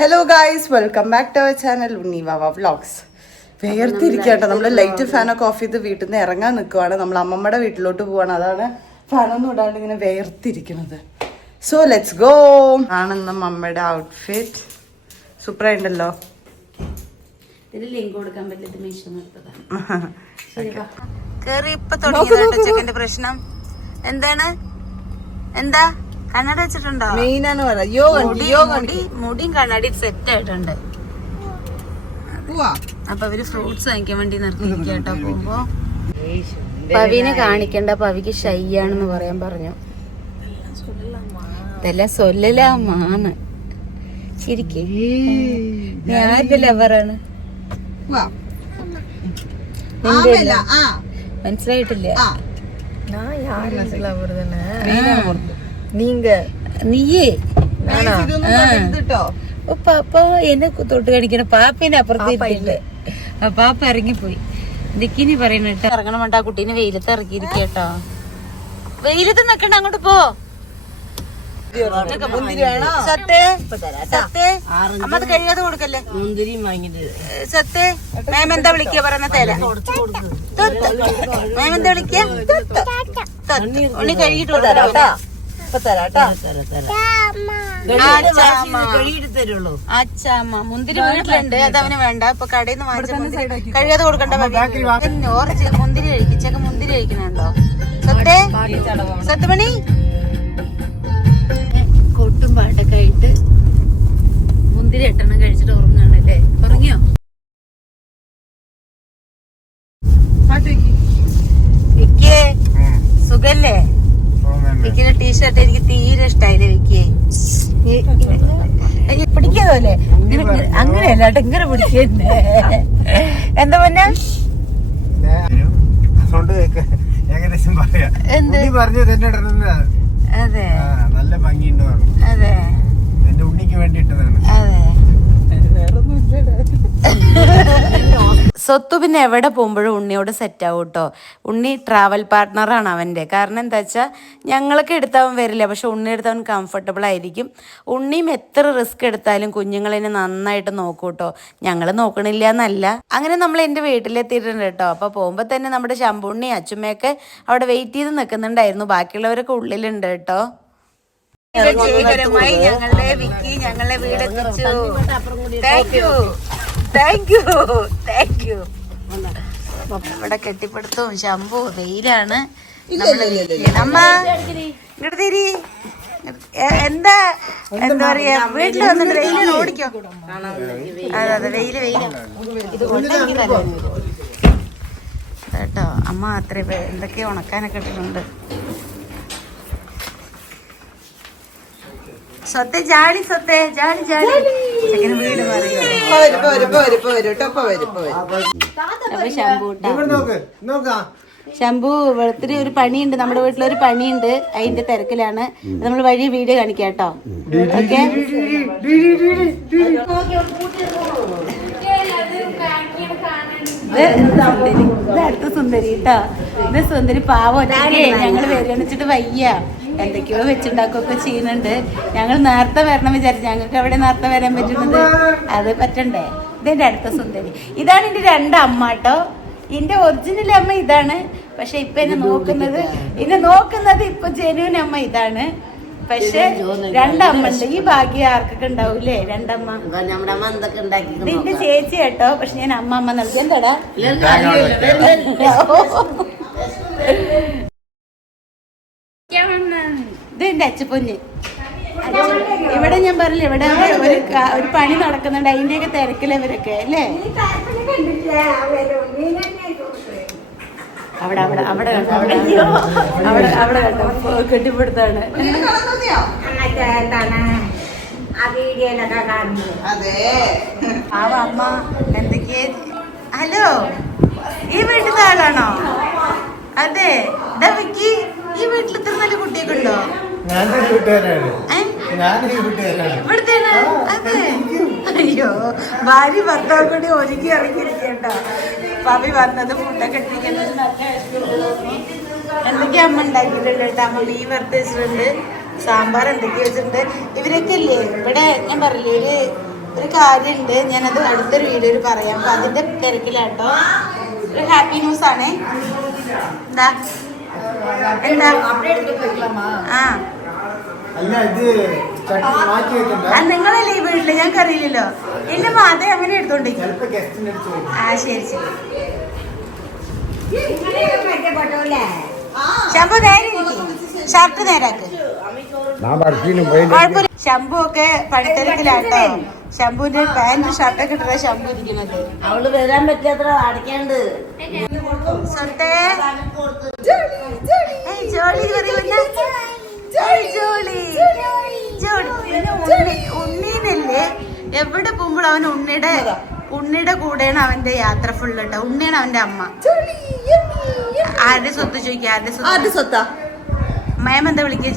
Hello guys, welcome back to our channel Unni Vava vlogs. വേർതിരിക്കട്ടോ, നമ്മൾ light ഫാനൊക്കെ of ചെയ്ത് വീട്ടിൽ നിന്ന് ഇറങ്ങാൻ നിൽക്കുവാണ്. നമ്മൾ അമ്മമ്മയുടെ വീട്ടിലോട്ട് പോവാണ്. അതാണ് ഫാനൊന്നും ഇടാണ്ട് ഇങ്ങനെ വേർതിരിക്കുന്നത്. So let's go. ആണെന്ന അമ്മയുടെ ഔട്ട്ഫിറ്റ് സൂപ്പറായിട്ടുണ്ടല്ലോ. ചെക്കന്റെ പ്രശ്നം എന്താണ്? എന്താ കണ്ണട വെച്ചിട്ടുണ്ടോ? മെയിനാണ് മുടിയും കണ്ണാടി സെറ്റ് ആയിട്ടുണ്ട്. അപ്പൊ അവര് ഫ്രൂട്ട്സ് വാങ്ങിക്കാൻ വേണ്ടി നിർത്തിയിരിക്കട്ടോ. പോകുമ്പോ പവിനെ കാണിക്കണ്ട, പവിക്ക് ഷൈ ആണെന്ന് പറയാൻ പറഞ്ഞു. ഇതെല്ലാം സൊല്ലലാമാണ്. ശരിക്കും ഞാന്റെ ലവറാണ്. മനസ്സിലായിട്ടില്ല. നീയേ പാപ്പ എന്നെ തൊട്ട് കാണിക്കണ പാപ്പിനെ അപ്പുറത്തേക്കില്ല. പാപ്പ ഇറങ്ങിപ്പോയി. ദിക്കിനി പറയുന്ന കേട്ടോ, ഇറങ്ങണം വേണ്ട. ആ കുട്ടീനെ വെയിലത്ത് ഇറക്കിയിരിക്കട്ടോ. വെയിലത്ത് നിക്കണ്ട, അങ്ങോട്ട് പോ. അമ്മ അത് കഴിയാതെ കൊടുക്കല്ലേ. സത്തേ മാം എന്താ വിളിക്കുക പറയുന്ന തേല മാം എന്താ വിളിക്കുക? ഉണ്ണി കഴുകിട്ട് കൊടുത്താ അച്ഛമ്മ മുന്തിരി വീട്ടിലുണ്ട്. അത് അവന് വേണ്ട. ഇപ്പൊ കടയിൽ നിന്ന് വാങ്ങിച്ച മുന്തിരി കഴിയാതെ കൊടുക്കണ്ട. മുന്തിരി കഴിച്ചൊക്കെ മുന്തിരി കഴിക്കണുണ്ടോ? സത്തേ സത്തുമണി കൊട്ടും പാട്ടൊക്കെ ആയിട്ട് മുന്തിരി 8 കഴിച്ചിട്ട് ഉറങ്ങാണല്ലേ. ഉറങ്ങിയോ? വിക്കിയേ സുഖല്ലേ? വിക്കിന്റെ ടീഷർട്ട് എനിക്ക് തീരെ ഇഷ്ടായില്ലേ. വിക്കിയെ പിടിക്കാതല്ലേ? അങ്ങനെയല്ല കേട്ടോ, ഇങ്ങനെ പിടിക്കുന്നേ. എന്താ പിന്നെ അതെ നല്ല ഭംഗിയുണ്ട്. അതെ എന്റെ ഉണ്ണിക്ക് വേണ്ടിയിട്ടതാണ്. അതെ. സ്വത്തു പിന്നെ എവിടെ പോകുമ്പോഴും ഉണ്ണിയോട് സെറ്റ് ആവും കേട്ടോ. ഉണ്ണി ട്രാവൽ പാർട്ട്ണറാണ് അവൻ്റെ. കാരണം എന്താ വെച്ചാൽ ഞങ്ങളൊക്കെ എടുത്തവൻ വരില്ല, പക്ഷെ ഉണ്ണി എടുത്തവൻ കംഫർട്ടബിൾ ആയിരിക്കും. ഉണ്ണിയും എത്ര റിസ്ക് എടുത്താലും കുഞ്ഞുങ്ങളെന്നെ നന്നായിട്ട് നോക്കും കേട്ടോ. ഞങ്ങൾ നോക്കണില്ല എന്നല്ല. അങ്ങനെ നമ്മൾ എൻ്റെ വീട്ടിലെത്തിയിട്ടുണ്ട് കേട്ടോ. അപ്പോൾ പോകുമ്പോൾ തന്നെ നമ്മുടെ ശമ്പുണ്ണി അച്ചുമ്മയൊക്കെ അവിടെ വെയിറ്റ് ചെയ്ത് നിൽക്കുന്നുണ്ടായിരുന്നു. ബാക്കിയുള്ളവരൊക്കെ ഉള്ളിലുണ്ട് കേട്ടോ. വിജയകരമായി ഞങ്ങളുടെ വിക്കി ഞങ്ങളെ വീടെത്തിച്ചു. Thank you. ഇവിടെ കെട്ടിപ്പടുത്തവും ശംഭു വെയിലാണ്. അമ്മ ഇങ്ങോട്ട് തിരി. എന്താ പറയാ, വീട്ടിൽ വന്നിട്ട് വെയില് ഓടിക്കോ. അതെ വെയില് കേട്ടോ. അമ്മ അത്രയും എന്തൊക്കെയോ ഉണക്കാനൊക്കെ ഇട്ടിട്ടുണ്ട്. സ്വത്തെ ജാടി വീട് പറയും. ശംഭു വെളുത്തിരി ഒരു പണിയുണ്ട്, നമ്മുടെ വീട്ടിലൊരു പണിയുണ്ട്. അതിന്റെ തിരക്കിലാണ്. നമ്മൾ വഴി വീഡിയോ കാണിക്കാം കേട്ടോ. ഓക്കെ. ഇത് അടുത്ത സുന്ദരി കേട്ടോ. ഇത് സുന്ദരി പാവം. ഞങ്ങള് വരണിച്ചിട്ട് വയ്യ, എന്തൊക്കെയോ വെച്ചുണ്ടാക്കുകയൊക്കെ ചെയ്യുന്നുണ്ട്. ഞങ്ങൾ നേരത്തെ വരണം വിചാരിച്ചു. ഞങ്ങൾക്ക് എവിടെ നേരത്തെ വരാൻ പറ്റുന്നത്? അത് പറ്റണ്ടേ. ഇതെന്റെ അടുത്ത സുന്ദരി. ഇതാണ് എന്റെ 2 അമ്മ കേട്ടോ. എന്റെ ഒറിജിനൽ അമ്മ ഇതാണ്. പക്ഷെ ഇപ്പൊ എന്നെ നോക്കുന്നത് ഇപ്പൊ ജെന്യൂൻ അമ്മ ഇതാണ്. പക്ഷെ 2 അമ്മ ഉണ്ട്. ഈ ഭാഗ്യം ആർക്കൊക്കെ ഉണ്ടാവൂലേ? 2 അമ്മ. ഇതിന്റെ ചേച്ചി കേട്ടോ. പക്ഷെ ഞാൻ അമ്മ നൽകി. എന്താടാ ഇത് എന്റെ അച്ചുപൊന്ന്. ഇവിടെ ഞാൻ പറഞ്ഞില്ല, ഇവിടെ ഒരു പണി നടക്കുന്നുണ്ട്. അതിന്റെയൊക്കെ തിരക്കിലവരൊക്കെ അല്ലേ. അവിടെ കണ്ടോ കെട്ടിപ്പിടുത്താണ്. അമ്മ എന്തൊക്കെയാ? ഹലോ, ഈ വീട്ടിലെ ആളാണോ? അതെ. വിക്കി, ഈ വീട്ടിൽ ഇത്ര നല്ല കുട്ടിയൊക്കെ ഉണ്ടോ? ഇവിടുത്തേണ്. അതെ. അയ്യോ, ഭാര്യ ഭർത്താവ് കൂടി ഒരുക്കി ഇറങ്ങിയിരിക്കട്ടോ. പവി വന്നത് ഫുഡൊക്കെ ഇട്ടിരിക്കുന്നത്. എന്തൊക്കെയാ അമ്മ ഉണ്ടാക്കിയിട്ടുണ്ട് കേട്ടോ. അമ്മ മീൻ വറുത്ത് വെച്ചിട്ടുണ്ട്, സാമ്പാർ എന്തൊക്കെയാ വെച്ചിട്ടുണ്ട്. ഇവരൊക്കെ ഇല്ലേ ഇവിടെ, ഞാൻ പറഞ്ഞില്ലേ, ഒരു കാര്യമുണ്ട്, ഞാനത് അടുത്തൊരു വീഡിയോയിൽ പറയാം. അപ്പൊ അതിന്റെ തിരക്കിലാട്ടോ. ഒരു ഹാപ്പി ന്യൂസ് ആണ്. എന്താ എന്താ ആ നിങ്ങളല്ലേ ഈ വീട്ടില്, ഞങ്ങൾക്ക് അറിയില്ലല്ലോ. ഇല്ല അതെ അങ്ങനെ എടുത്തോണ്ടിരിക്കും. ആ ശരി ശരി. ശംഭു നേരെ ഷർട്ട് നേരാക്ക്. കുഴപ്പമില്ല. ശംഭു ഒക്കെ പഠിത്തരത്തിലാട്ടോ. ശംഭുവിന്റെ പാന്റ് ഷർട്ടൊക്കെ ഇട്ടാ ശംഭു ഇരിക്കുന്നത്. അവള് വരാൻ പറ്റാത്ര അടയ്ക്കാണ്ട് ഉണ്ണീനല്ലേ എവിടെ പോകുമ്പോൾ അവൻ ഉണ്ണിയുടെ കൂടെയാണ് അവന്റെ യാത്ര ഫുള്ള് കേട്ടോ. ഉണ്ണിയാണ് അവന്റെ അമ്മ. ആരുടെ സ്വത്ത് ചോദിക്കുക? ആരുടെ സ്വത്താ? മേം എന്താ വിളിക്കുക?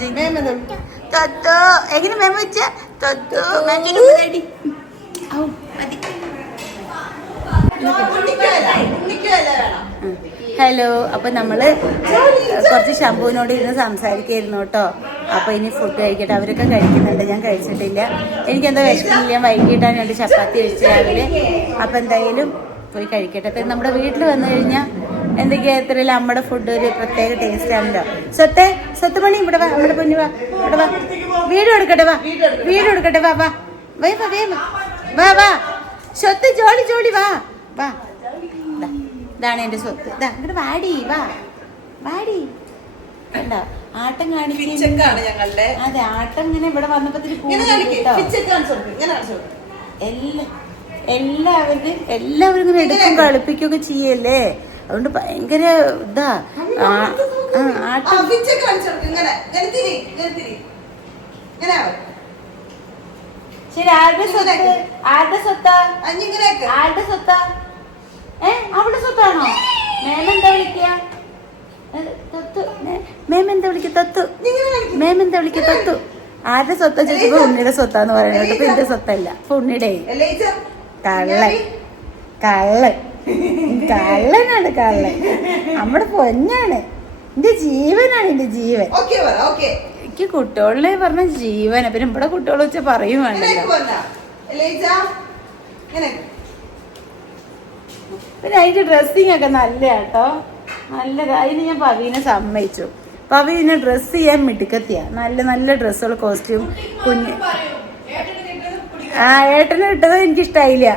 തൊത്തോ എങ്ങനെ മേം വെച്ച തൊത്തോ. ഹലോ. അപ്പൊ നമ്മള് കുറച്ച് ശംഭുവിനോട് ഇരുന്ന് സംസാരിക്കായിരുന്നു കേട്ടോ. അപ്പൊ ഇനി ഫുഡ് കഴിക്കട്ടെ. അവരൊക്കെ കഴിക്കുന്നുണ്ട്, ഞാൻ കഴിച്ചിട്ടില്ല. എനിക്കെന്താ വിശക്കുന്നില്ല. വൈകിട്ടാണ് 2 ചപ്പാത്തി കഴിച്ചു രാവിലെ. അപ്പൊ എന്തായാലും പോയി കഴിക്കട്ടെ. അപ്പൊ നമ്മുടെ വീട്ടിൽ വന്നു കഴിഞ്ഞാൽ എന്തൊക്കെയാ എത്രയില്ല നമ്മുടെ ഫുഡ് ഒരു പ്രത്യേക ടേസ്റ്റ് ആണല്ലോ. സ്വത്ത് മണി ഇവിടെ വാ, നമ്മുടെ പൊന്നു വാ, ഇവിടെ വാ. വീഡിയോ എടുക്കട്ടെ, വാ വീഡിയോ എടുക്കട്ടെ. വാ വാ വാ വാ സ്വത്ത് ജോളി വാ വാ. ഇതാണ് എന്റെ സ്വത്ത്. ഇതാ ഇങ്ങോട്ട് വാടി, വാ വാടി. കണ്ടോ ആട്ടം കാണിക്കാണ് ഞങ്ങളുടെ. അതെ ആട്ടം ഇങ്ങനെ ഇവിടെ വന്നപ്പോ എല്ലാവരും ഇങ്ങനെ എടുക്കും കളിപ്പിക്കുകയൊക്കെ ചെയ്യല്ലേ. അതുകൊണ്ട് ഭയങ്കര ഇതാ ആട്ടം. ശരി ആരുടെ സ്വത്താ? അവിടെ സ്വത്താണോ? മേമെന്താ വിളിക്കുക? തത്തു. ആരുടെ സ്വത്ത ചോദിച്ചപ്പോ ഉണ്ണിയുടെ സ്വത്താന്ന് പറയുന്നത്. ഇപ്പൊ എന്റെ സ്വത്തല്ല, ഇപ്പൊ ഉണ്ണിയുടെ. കള്ളനാണ് നമ്മുടെ പൊന്നാണ്, എന്റെ ജീവനാണ്, എന്റെ ജീവൻ. എനിക്ക് കുട്ടികളെ പറഞ്ഞ ജീവന. പിന്നെ ഇവിടെ കുട്ടികളെ വെച്ച പറയും വേണ്ടല്ലോ. പിന്നെ അതിന്റെ ഡ്രസ്സിങ് ഒക്കെ നല്ല കേട്ടോ, നല്ലത്. അതിന് ഞാൻ പവീനെ സമ്മതിച്ചു. പവീനെ ഡ്രസ്സ് ചെയ്യാൻ മിടുക്കത്തിയാ. നല്ല ഡ്രസ്സുകൾ, കോസ്റ്റ്യൂം. കുഞ്ഞ് ഏട്ടന് ഇട്ടത് എനിക്കിഷ്ടായില്ല.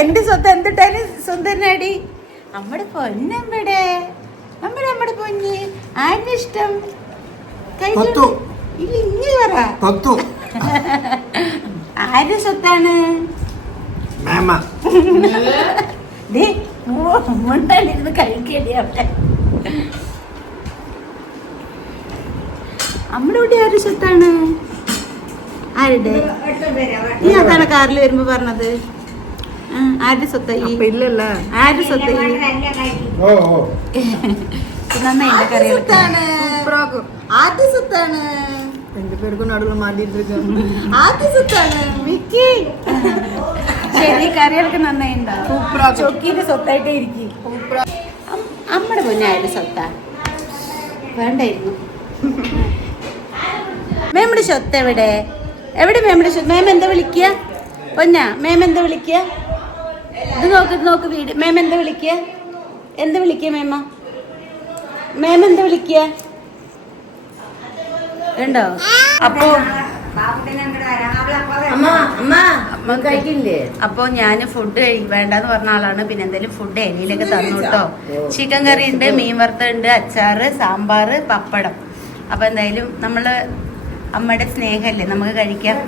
എന്റെ സ്വത്ത് എന്തിട്ടാലും സുന്ദരനാടി. നമ്മുടെ പൊന്നമ്മടെ നമ്മുടെ പൊന്ന് ആരുടെ ഇഷ്ടം? ഇല്ല ഇങ്ങനെ പറ. ആരുടെ സ്വത്താണ്? മുണ്ടല്ലിരുന്ന് കഴിക്കേണ്ടി അവിടെ. നമ്മുടെ കൂടെ ആരുടെ സ്വത്താണ്? ആരുടെ? നീ അതാണ് കാറിൽ വരുമ്പോ പറഞ്ഞത്. ആരുടെ സ്വത്തായി? ആരുടെ സ്വത്തായി? നന്നായി കറിയാണ്. ആരുടെ സ്വത്താണ്? ശരി കറികളൊക്കെ നന്നായിണ്ടാവും. ചൊക്കീന്റെ സ്വത്തായിട്ടേ ഇരിക്കും. അമ്മയുടെ പൊന്നായാലും സ്വത്താ വേണ്ടായിരുന്നു. മേമ്മയുടെ സ്വത്ത് എവിടെ? മേമ്മയുടെ സ്വത്ത്? മേം എന്താ വിളിക്കുക? പൊന്നാ മേം എന്താ വിളിക്കുക? ഇത് നോക്ക് വീട്. മേം എന്താ വിളിക്കുക? മേം എന്താ വിളിക്കുക? ഉണ്ടോ? അപ്പൊ അപ്പൊ ഞാൻ ഫുഡ് വേണ്ടെന്ന് പറഞ്ഞ ആളാണ്. പിന്നെ എന്തായാലും ഫുഡ് എലിയിലൊക്കെ തന്നു കേട്ടോ. ചിക്കൻ കറി ഉണ്ട്, മീൻ വറുത്തുണ്ട്, അച്ചാറ്, സാമ്പാറ്, പപ്പടം. അപ്പൊ എന്തായാലും നമ്മള് അമ്മയുടെ സ്നേഹല്ലേ, നമുക്ക് കഴിക്കാം.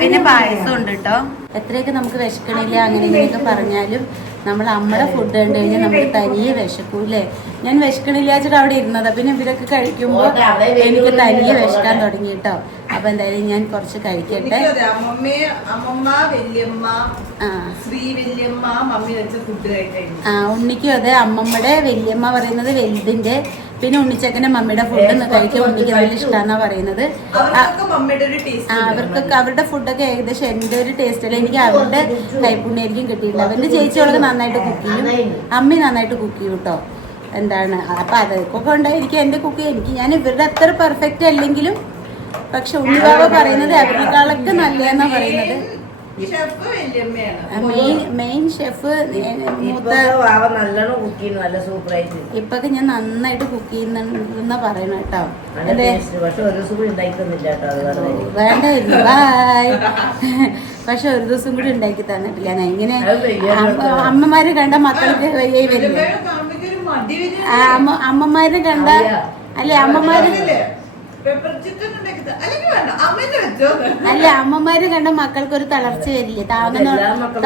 പിന്നെ പായസം ഉണ്ട് കേട്ടോ. എത്രയൊക്കെ നമുക്ക് വിശക്കണില്ല അങ്ങനെ ഇങ്ങനെയൊക്കെ പറഞ്ഞാലും നമ്മൾ അമ്മയുടെ ഫുഡ് കണ്ടു കഴിഞ്ഞാൽ നമുക്ക് തനിയെ വിശക്കൂല്ലേ. ഞാൻ വിശക്കണില്ല വെച്ചിട്ട് അവിടെ ഇരുന്നതാ. പിന്നെ ഇവരൊക്കെ കഴിക്കുമ്പോൾ എനിക്ക് തനിയെ വിശക്കാൻ തുടങ്ങി കേട്ടോ. അപ്പൊ എന്തായാലും ഞാൻ കുറച്ച് കഴിക്കട്ടെ. ഉണ്ണിക്കും അതെ. അമ്മമ്മയുടെ വല്യമ്മ പറയുന്നത് വലുതിന്റെ, പിന്നെ ഉണ്ണിച്ചക്കന്റെ മമ്മിയുടെ ഫുഡ് കഴിക്കാൻ ഉണ്ണിക്ക് നല്ല ഇഷ്ടമാണെന്നാ പറയുന്നത്. അവർക്കൊക്കെ അവരുടെ ഫുഡൊക്കെ ഏകദേശം എന്റെ ഒരു ടേസ്റ്റ് അല്ല. എനിക്ക് അവരുടെ കൈപ്പുണ്യായിരിക്കും കിട്ടിയിട്ടില്ല. അവന്റെ ചേച്ചികളൊക്കെ നന്നായിട്ട് കുക്ക് ചെയ്യും, അമ്മി നന്നായിട്ട് കുക്ക് ചെയ്യും കേട്ടോ. എന്താണ് അപ്പൊ അതൊക്കെ ഉണ്ടായിരിക്കും എൻ്റെ കുക്ക്. ഞാൻ ഇവരുടെ അത്ര പെർഫെക്റ്റ് അല്ലെങ്കിലും പക്ഷെ ഉണ്ണിബാബ പറയുന്നത് അവരെക്കാളൊക്കെ നല്ലതെന്നാ പറയുന്നത്. മെയിൻ ഷെഫ് മൂത്ത നല്ലോണം കുക്ക് ചെയ്യുന്നു, നല്ല സൂപ്പറായിട്ട്. ഇപ്പൊക്കെ ഞാൻ നന്നായിട്ട് കുക്ക് ചെയ്യുന്ന പറയണ കേട്ടോ. പക്ഷെ ഒരു ദിവസം കൂടി ഉണ്ടാക്കി തന്നില്ല കേട്ടോ, അത് വേണ്ടായിരുന്നു. ബായ്. പക്ഷെ ഒരു ദിവസം കൂടി ഉണ്ടാക്കി തന്നിട്ടില്ല. ഞാൻ ഇങ്ങനെ അമ്മമാര് കണ്ട മക്കൾക്ക് വയ്യ വരില്ല. അമ്മമാര് കണ്ട അല്ലെ അമ്മമാര് അല്ല അമ്മമാര് കണ്ട മക്കൾക്ക് ഒരു തളർച്ച വരില്ലേ,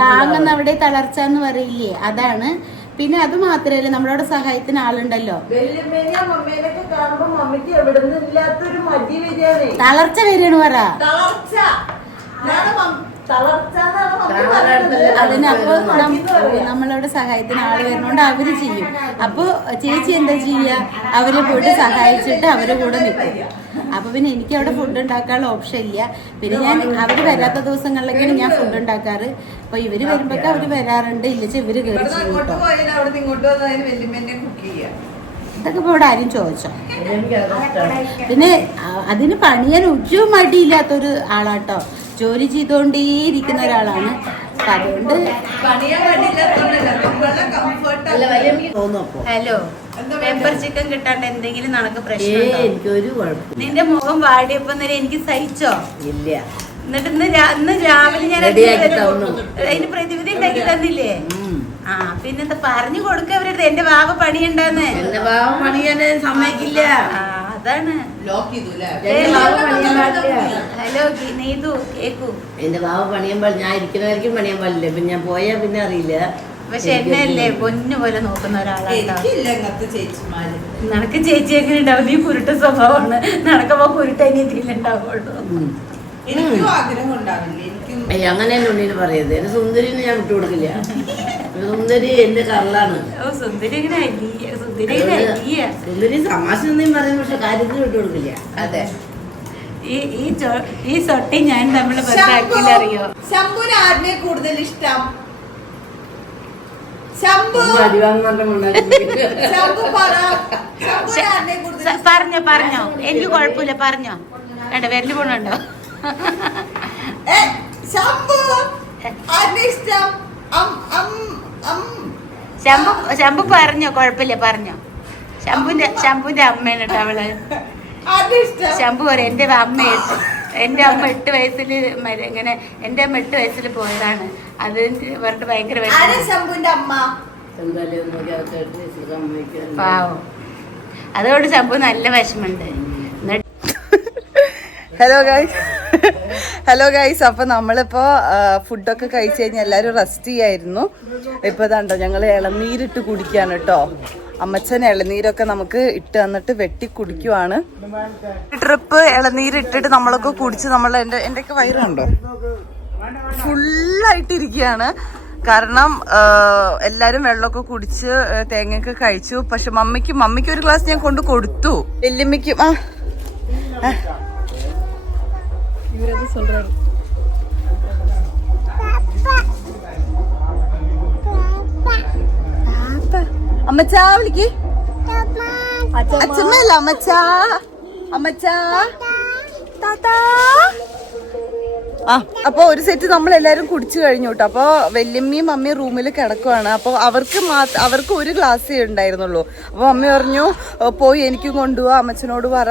താങ്ങുന്ന അവിടെ തളർച്ച എന്ന് പറയില്ലേ, അതാണ്. പിന്നെ അത് മാത്രല്ല നമ്മളോട് സഹായത്തിന് ആളുണ്ടല്ലോ. തളർച്ച വരികയാണ് പറ. അതിനപ്പോ നമ്മളവിടെ സഹായത്തിന് ആള് വരുന്നോണ്ട് അവര് ചെയ്യും. അപ്പൊ ചേച്ചി എന്താ ചെയ്യാ, അവര് പോയിട്ട് സഹായിച്ചിട്ട് അവരെ കൂടെ നിൽക്കും. അപ്പൊ പിന്നെ എനിക്ക് അവിടെ ഫുഡ് ഉണ്ടാക്കാനുള്ള ഓപ്ഷൻ ഇല്ല. പിന്നെ ഞാൻ അവര് വരാത്ത ദിവസങ്ങളിലൊക്കെയാണ് ഞാൻ ഫുഡ് ഉണ്ടാക്കാറ്. അപ്പൊ ഇവര് വരുമ്പോഴൊക്കെ അവര് വരാറുണ്ട്, ഇല്ലച്ച ഇവര് കയറി ചെയ്യും കേട്ടോ. ഇതൊക്കെ ഇപ്പൊ ഇവിടെ ആരും ചോദിച്ചോ. പിന്നെ അതിന് പണിയാൻ ഒരു മടിയില്ലാത്തൊരു ആളാട്ടോ, ജോലി ചെയ്തോണ്ടേയിരിക്കുന്ന ഒരാളാണ്. അതുകൊണ്ട് ഹലോ, പെപ്പർ ചിക്കൻ കിട്ടാണ്ട് എന്തെങ്കിലും നടക്ക് പ്രശ്നം? നിന്റെ മുഖം വാടിയപ്പോ എനിക്ക് സഹിച്ചോ? ഇല്ല. എന്നിട്ട് ഇന്ന് രാവിലെ ഞാൻ അതിന് പ്രതിവിധി ഉണ്ടാക്കി തന്നില്ലേ? ആ പിന്നെന്താ പറഞ്ഞു കൊടുക്ക അവരുടെ എന്റെ വാവ പണിയുണ്ടാന്ന്. എന്റെ വാവ പണിയാൻ സമ്മതിക്കില്ല. അതാണ്. ഹലോ നീതു കേക്കൂ. എന്റെ വാവ പണിയുമ്പോൾ ഞാൻ ഇരിക്കുന്നവർക്കും പണിയാൻ പാടില്ല. പിന്നെ ഞാൻ പോയാ പിന്നെ അറിയില്ല. പക്ഷെ എന്നെയല്ലേ പൊന്നു പോലെ നോക്കുന്ന ഒരാളാണ്. നിനക്ക് ചേച്ചി എങ്ങനെ ഉണ്ടാവും? നീ കുരുട്ട സ്വഭാവമാണ്. നടക്കുമ്പോ കുരുട്ട അനിയത്തിയിലുണ്ടാവുള്ളൂ. എനിക്കും ആഗ്രഹം ഉണ്ടാവില്ലേ? അങ്ങനെയല്ല ഉണ്ണീന് പറയത്. എന്റെ സുന്ദരിന് ഞാൻ വിട്ടുകൊടുക്കില്ല. സുന്ദരി എന്റെ കള്ളാണ്. സുന്ദരി തമാശ ഒന്നും പറയും, പക്ഷെ കാര്യത്തിന് വിട്ടുകൊടുക്കില്ല. അതെ. ഈ സൊട്ടി ഞാൻ നമ്മള് അറിയോ? ശംഭുവിന് ആരിനെ കൂടുതൽ ഇഷ്ടം? പറഞ്ഞോ എനിക്ക് കുഴപ്പമില്ല, പറഞ്ഞോ. വേണ്ട വിരല് പോണുണ്ടോ? ശംഭു പറഞ്ഞോ, കുഴപ്പമില്ല പറഞ്ഞോ. ശംഭുവിന്റെ അമ്മയാണ് കേട്ടോ അവള്. ശംഭു പറയും എന്റെ അമ്മ 8 വയസ്സിൽ ഇങ്ങനെ എന്റെ അമ്മ 8 വയസ്സിൽ പോയതാണ്. അത് പറഞ്ഞിട്ട് ഭയങ്കര പാവം. അതുകൊണ്ട് ശംഭു നല്ല വിഷമുണ്ട്. ഹലോ ഗൈസ്, അപ്പൊ നമ്മളിപ്പോ ഫുഡൊക്കെ കഴിച്ചു കഴിഞ്ഞാൽ എല്ലാരും റെസ്റ്റ് ചെയ്യായിരുന്നു. ഇപ്പൊ ഇതാണ്ടോ ഞങ്ങള് ഇളനീരിട്ട് കുടിക്കാണ് കേട്ടോ. അമ്മച്ചൻ ഇളനീരൊക്കെ നമുക്ക് ഇട്ട് തന്നിട്ട് വെട്ടി കുടിക്കുവാണ്. ട്രിപ്പ് ഇളനീരിട്ടിട്ട് നമ്മളൊക്കെ കുടിച്ച് എന്റെയൊക്കെ വയറുണ്ടോ ഫുള്ളായിട്ടിരിക്കുകയാണ്. കാരണം എല്ലാരും വെള്ളമൊക്കെ കുടിച്ച് തേങ്ങയൊക്കെ കഴിച്ചു. പക്ഷെ മമ്മിക്ക് ഒരു ഗ്ലാസ് ഞാൻ കൊണ്ട് കൊടുത്തു. വല്യമ്മയ്ക്കും അമ്മച്ചാ വിളിക്ക്. അച്ഛമ്മല്ല അമ്മച്ചാ. അമ്മച്ചാ താത്താ. അപ്പൊ ഒരു സെറ്റ് നമ്മൾ എല്ലാരും കുടിച്ചു കഴിഞ്ഞു കേട്ടോ. അപ്പൊ വല്യമ്മയും മമ്മിയും റൂമിൽ കിടക്കുവാണ്. അപ്പൊ അവർക്ക് ഒരു ഗ്ലാസ് ഉണ്ടായിരുന്നുള്ളൂ. അപ്പൊ മമ്മി പറഞ്ഞു പോയി എനിക്കും കൊണ്ടുപോവാ, അമ്മച്ചനോട് പറ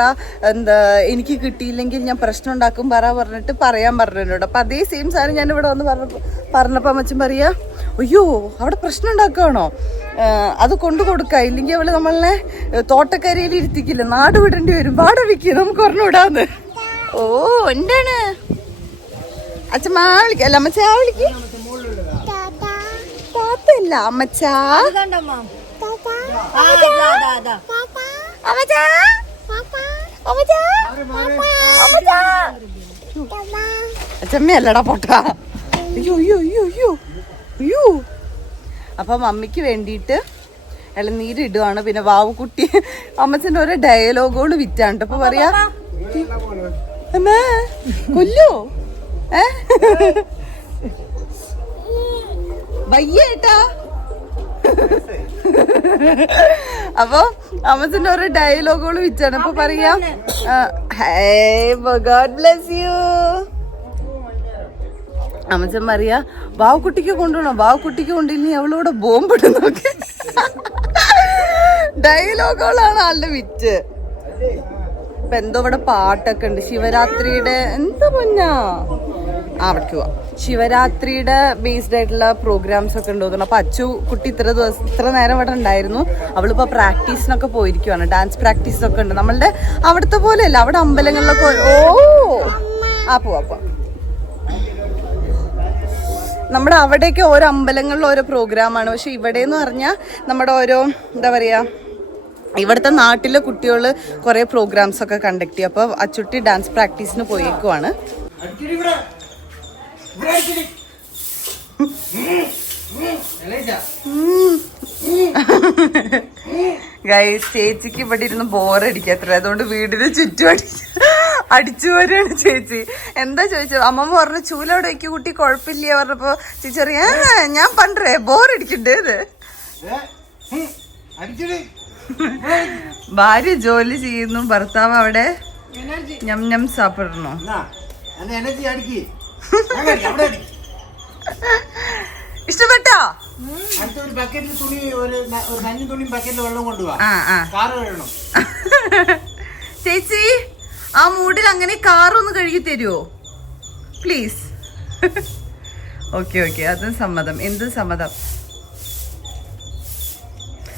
എന്താ എനിക്ക് കിട്ടിയില്ലെങ്കിൽ ഞാൻ പ്രശ്നം ഉണ്ടാക്കും പറഞ്ഞിട്ട് പറയാൻ പറഞ്ഞിട്ടുണ്ട്. അപ്പൊ അതേ സെയിം സാധനം ഞാൻ ഇവിടെ വന്ന് പറഞ്ഞപ്പോ അമ്മച്ചൻ പറയാ അയ്യോ അവിടെ പ്രശ്നം ഉണ്ടാക്കുകയാണോ, അത് കൊണ്ടു കൊടുക്ക, ഇല്ലെങ്കിൽ അവള് നമ്മളെ തോട്ടക്കരയിൽ ഇരുത്തിക്കില്ല, നാട് വിടേണ്ടി വരും, പാടവിക്ക് നമുക്ക് പറഞ്ഞുവിടാന്ന്. ഓ എന്താണ് അച്ഛമ്മ വിളിക്ക അല്ല അമ്മച്ചാ വിളിക്ക്. താത്തല്ല അമ്മച്ചാ. അച്ഛമ്മയല്ലടാ പൊട്ടാ. അയ്യോ അയ്യോ അയ്യോ അയ്യോ അയ്യോ. അപ്പൊ മമ്മിക്ക് വേണ്ടിയിട്ട് ഇളനീര് ഇടുവാണ്. പിന്നെ വാവുകുട്ടി അമ്മച്ചന്റെ ഓരോ ഡയലോഗുകൾ വിറ്റാണ്ട്. അപ്പൊ പറയാ അമ്മേ കൊല്ലോ വയ്യേട്ടാ അപ്പൊ അമ്മച്ചന്റെ ഓരോ ഡയലോഗുകൾ വെച്ചാണ്. അപ്പൊ പറയാ ഗോഡ് ബ്ലെസ് യു. അമ്മച്ചൻ പറയാ ബാവുക്കുട്ടിക്ക് കൊണ്ടുപോകണം, ബാവുക്കുട്ടിക്ക് കൊണ്ടില്ലെങ്കിൽ അവളോടെ ബോംബിടും നോക്കി. ഡയലോഗുകളാണ് ആളുടെ വിറ്റ്. ഇപ്പൊ എന്തോ ഇവിടെ പാട്ടൊക്കെ ഉണ്ട് ശിവരാത്രിയുടെ. എന്താ പൊന്നാ അവിടേക്ക് പോവാ. ശിവരാത്രിയുടെ ബേസ്ഡ് ആയിട്ടുള്ള പ്രോഗ്രാംസ് ഒക്കെ ഉണ്ട് തോന്നുന്നു. അപ്പൊ അച്ചു കുട്ടി ഇത്ര നേരം ഇവിടെ ഉണ്ടായിരുന്നു. അവളിപ്പോ പ്രാക്ടീസിനൊക്കെ പോയിരിക്കുവാണ്. ഡാൻസ് പ്രാക്ടീസൊക്കെ ഉണ്ട്. നമ്മളുടെ അവിടുത്തെ പോലെയല്ല, അവിടെ അമ്പലങ്ങളിലൊക്കെ. പോവാ നമ്മുടെ അവിടെയൊക്കെ ഓരോ അമ്പലങ്ങളിലും ഓരോ പ്രോഗ്രാമാണ്. പക്ഷെ ഇവിടെ എന്ന് പറഞ്ഞാൽ നമ്മുടെ ഓരോ എന്താ പറയാ, ഇവിടുത്തെ നാട്ടിലെ കുട്ടികൾ കുറെ പ്രോഗ്രാംസ് ഒക്കെ കണ്ടക്ട് ചെയ്യും. അപ്പൊ അച്ചുട്ടി ഡാൻസ് പ്രാക്ടീസിന് പോയേക്കുവാണ്. ഗൈസ്, ചേച്ചിക്ക് ഇവിടെ ഇരുന്ന് ബോറടിക്കാത്ര, അതുകൊണ്ട് വീടിന് ചുറ്റും അടിച്ചു വരികയാണ് ചേച്ചി. എന്താ ചോദിച്ചത്? അമ്മമ്മ പറഞ്ഞു ചൂലോടെ വയ്ക്ക് കുട്ടി, കുഴപ്പമില്ല പറഞ്ഞപ്പോ ചേച്ചി അറിയാ ഞാൻ പണ്ടേ ബോറടിക്കണ്ടേ. ഇത് ഭാര്യ ജോലി ചെയ്യുന്നു, ഭർത്താവ് അവിടെ ഞം ഞം സാപ്പിടണോ. ഇഷ്ടപ്പെട്ടോ? ചേച്ചി ആ മൂഡിൽ അങ്ങനെ കാറൊന്ന് കഴുകി തരുമോ പ്ലീസ്? ഓക്കെ അതും സമ്മതം. എന്ത് സമ്മതം?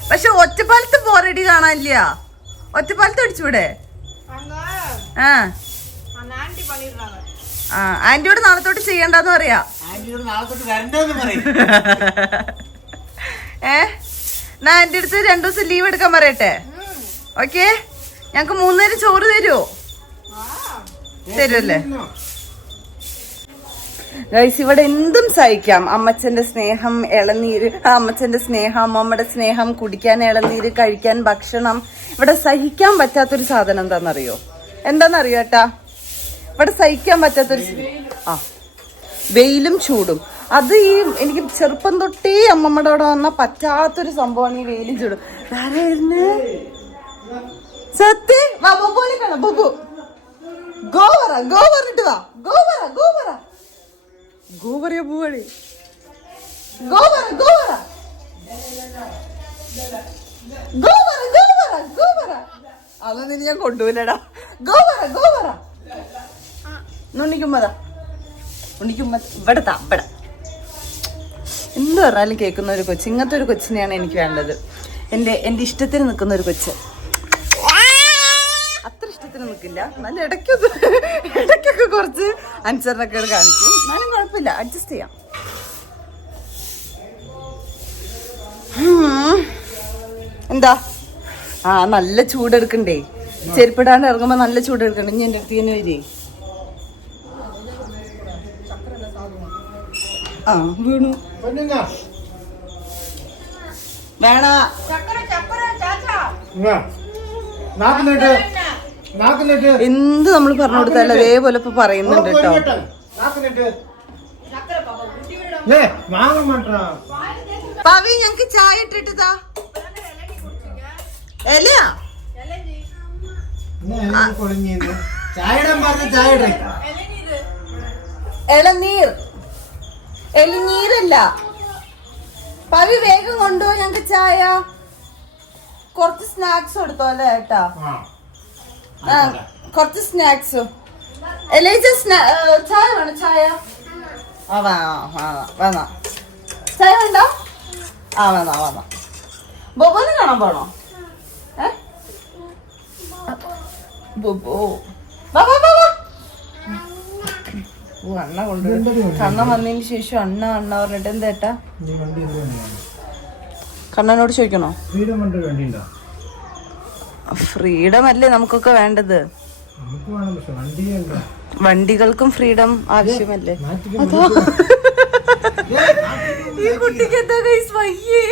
പക്ഷെ ഒറ്റപ്പാലത്ത് ബോറടി കാണാനില്ല. ഒറ്റപ്പാലത്ത് അടിച്ചൂടെ? ആന്റിയോട് നാളത്തോട്ട് ചെയ്യണ്ടെന്ന് പറയാ. ഞാൻ ആന്റി അടുത്ത് 2 ദിവസം ലീവ് എടുക്കാൻ പറയട്ടെ? ഓക്കെ, ഞങ്ങക്ക് 3 നേരം ചോറ് തരുമോ? തരുമല്ലേ ഗൈസ്? ഇവിടെ എന്തും സഹിക്കാം. അമ്മച്ചന്റെ സ്നേഹം, ഇളനീര്, അമ്മച്ചന്റെ സ്നേഹം, അമ്മമ്മയുടെ സ്നേഹം, കുടിക്കാൻ ഇളനീര്, കഴിക്കാൻ ഭക്ഷണം. ഇവിടെ സഹിക്കാൻ പറ്റാത്തൊരു സാധനം എന്താണെന്നറിയോ? എന്താണെന്നറിയോ ഏട്ടാ? ഇവിടെ സഹിക്കാൻ പറ്റാത്തൊരു വെയിലും ചൂടും. അത് ഈ എനിക്ക് ചെറുപ്പം തൊട്ടേ അമ്മമ്മയുടെ അവിടെ വന്ന പറ്റാത്തൊരു സംഭവമാണ് ഈ വെയിലും ചൂടും. സത്യം പോലെ കാണാം. ബബു ഗോ പറഞ്ഞിട്ട് വാ. ഗോ പറയാ പോവാടി. ഗോ പറ. അതൊന്നും ഞാൻ കൊണ്ടുപോയില്ലടാ. ഗോ പറ. ഉണ്ണിക്കുമ്പോ ഇവിടെ എന്ത് പറഞ്ഞാലും കേൾക്കുന്ന ഒരു കൊച്ച്. ഇങ്ങനത്തെ ഒരു കൊച്ചിനെയാണ് എനിക്ക് വേണ്ടത്. എന്റെ ഇഷ്ടത്തിന് നിൽക്കുന്ന ഒരു കൊച്ച്. അത്ര ഇഷ്ടത്തിന് നിൽക്കില്ല, എന്നാലും ഇടയ്ക്കൊക്കെ കുറച്ച് അനുസരണൊക്കെ കാണിക്കും. എന്നാലും കുഴപ്പമില്ല, അഡ്ജസ്റ്റ് ചെയ്യാം. എന്താ നല്ല ചൂടെടുക്കണ്ടേ? ചെരുപ്പിടാണ്ട് ഇറങ്ങുമ്പോ നല്ല ചൂടെടുക്കണ്ടേ? ഇനി എന്റെ അടുത്ത് തന്നെ വരേ. വീണു വേണ. എന്ത് നമ്മൾ പറഞ്ഞു കൊടുത്താലും അതേപോലെ ഇപ്പൊ പറയുന്നുണ്ട് കേട്ടോ. പവി ഞങ്ങക്ക് ചായ ഇട്ടിട്ടാ എലയാ? എളിനീരല്ല പവി, വേഗം കൊണ്ടുപോ ഞങ്ങക്ക് ചായ. കുറച്ച് സ്നാക്സ് കൊടുത്തോ അല്ലേ ഏട്ടാ? കുറച്ച് സ്നാക്സും. ചായ വേണം? ചായ വേണ? ചായ വേണ്ട? വേണ. ബൊബോനെ കാണാൻ പോണോ? ബൊബോ അണ്ണ കൊണ്ട് കണ്ണൻ വന്നതിന് ശേഷം അണ്ണ പറഞ്ഞിട്ട് എന്തേട്ടാ? കണ്ണനോട് ചോദിക്കണോ? ഫ്രീഡം അല്ലേ നമുക്കൊക്കെ വേണ്ടത്? വണ്ടികൾക്കും ഫ്രീഡം ആവശ്യമല്ലേ? ഈ കുട്ടിക്ക് എന്താ വയ്യേ?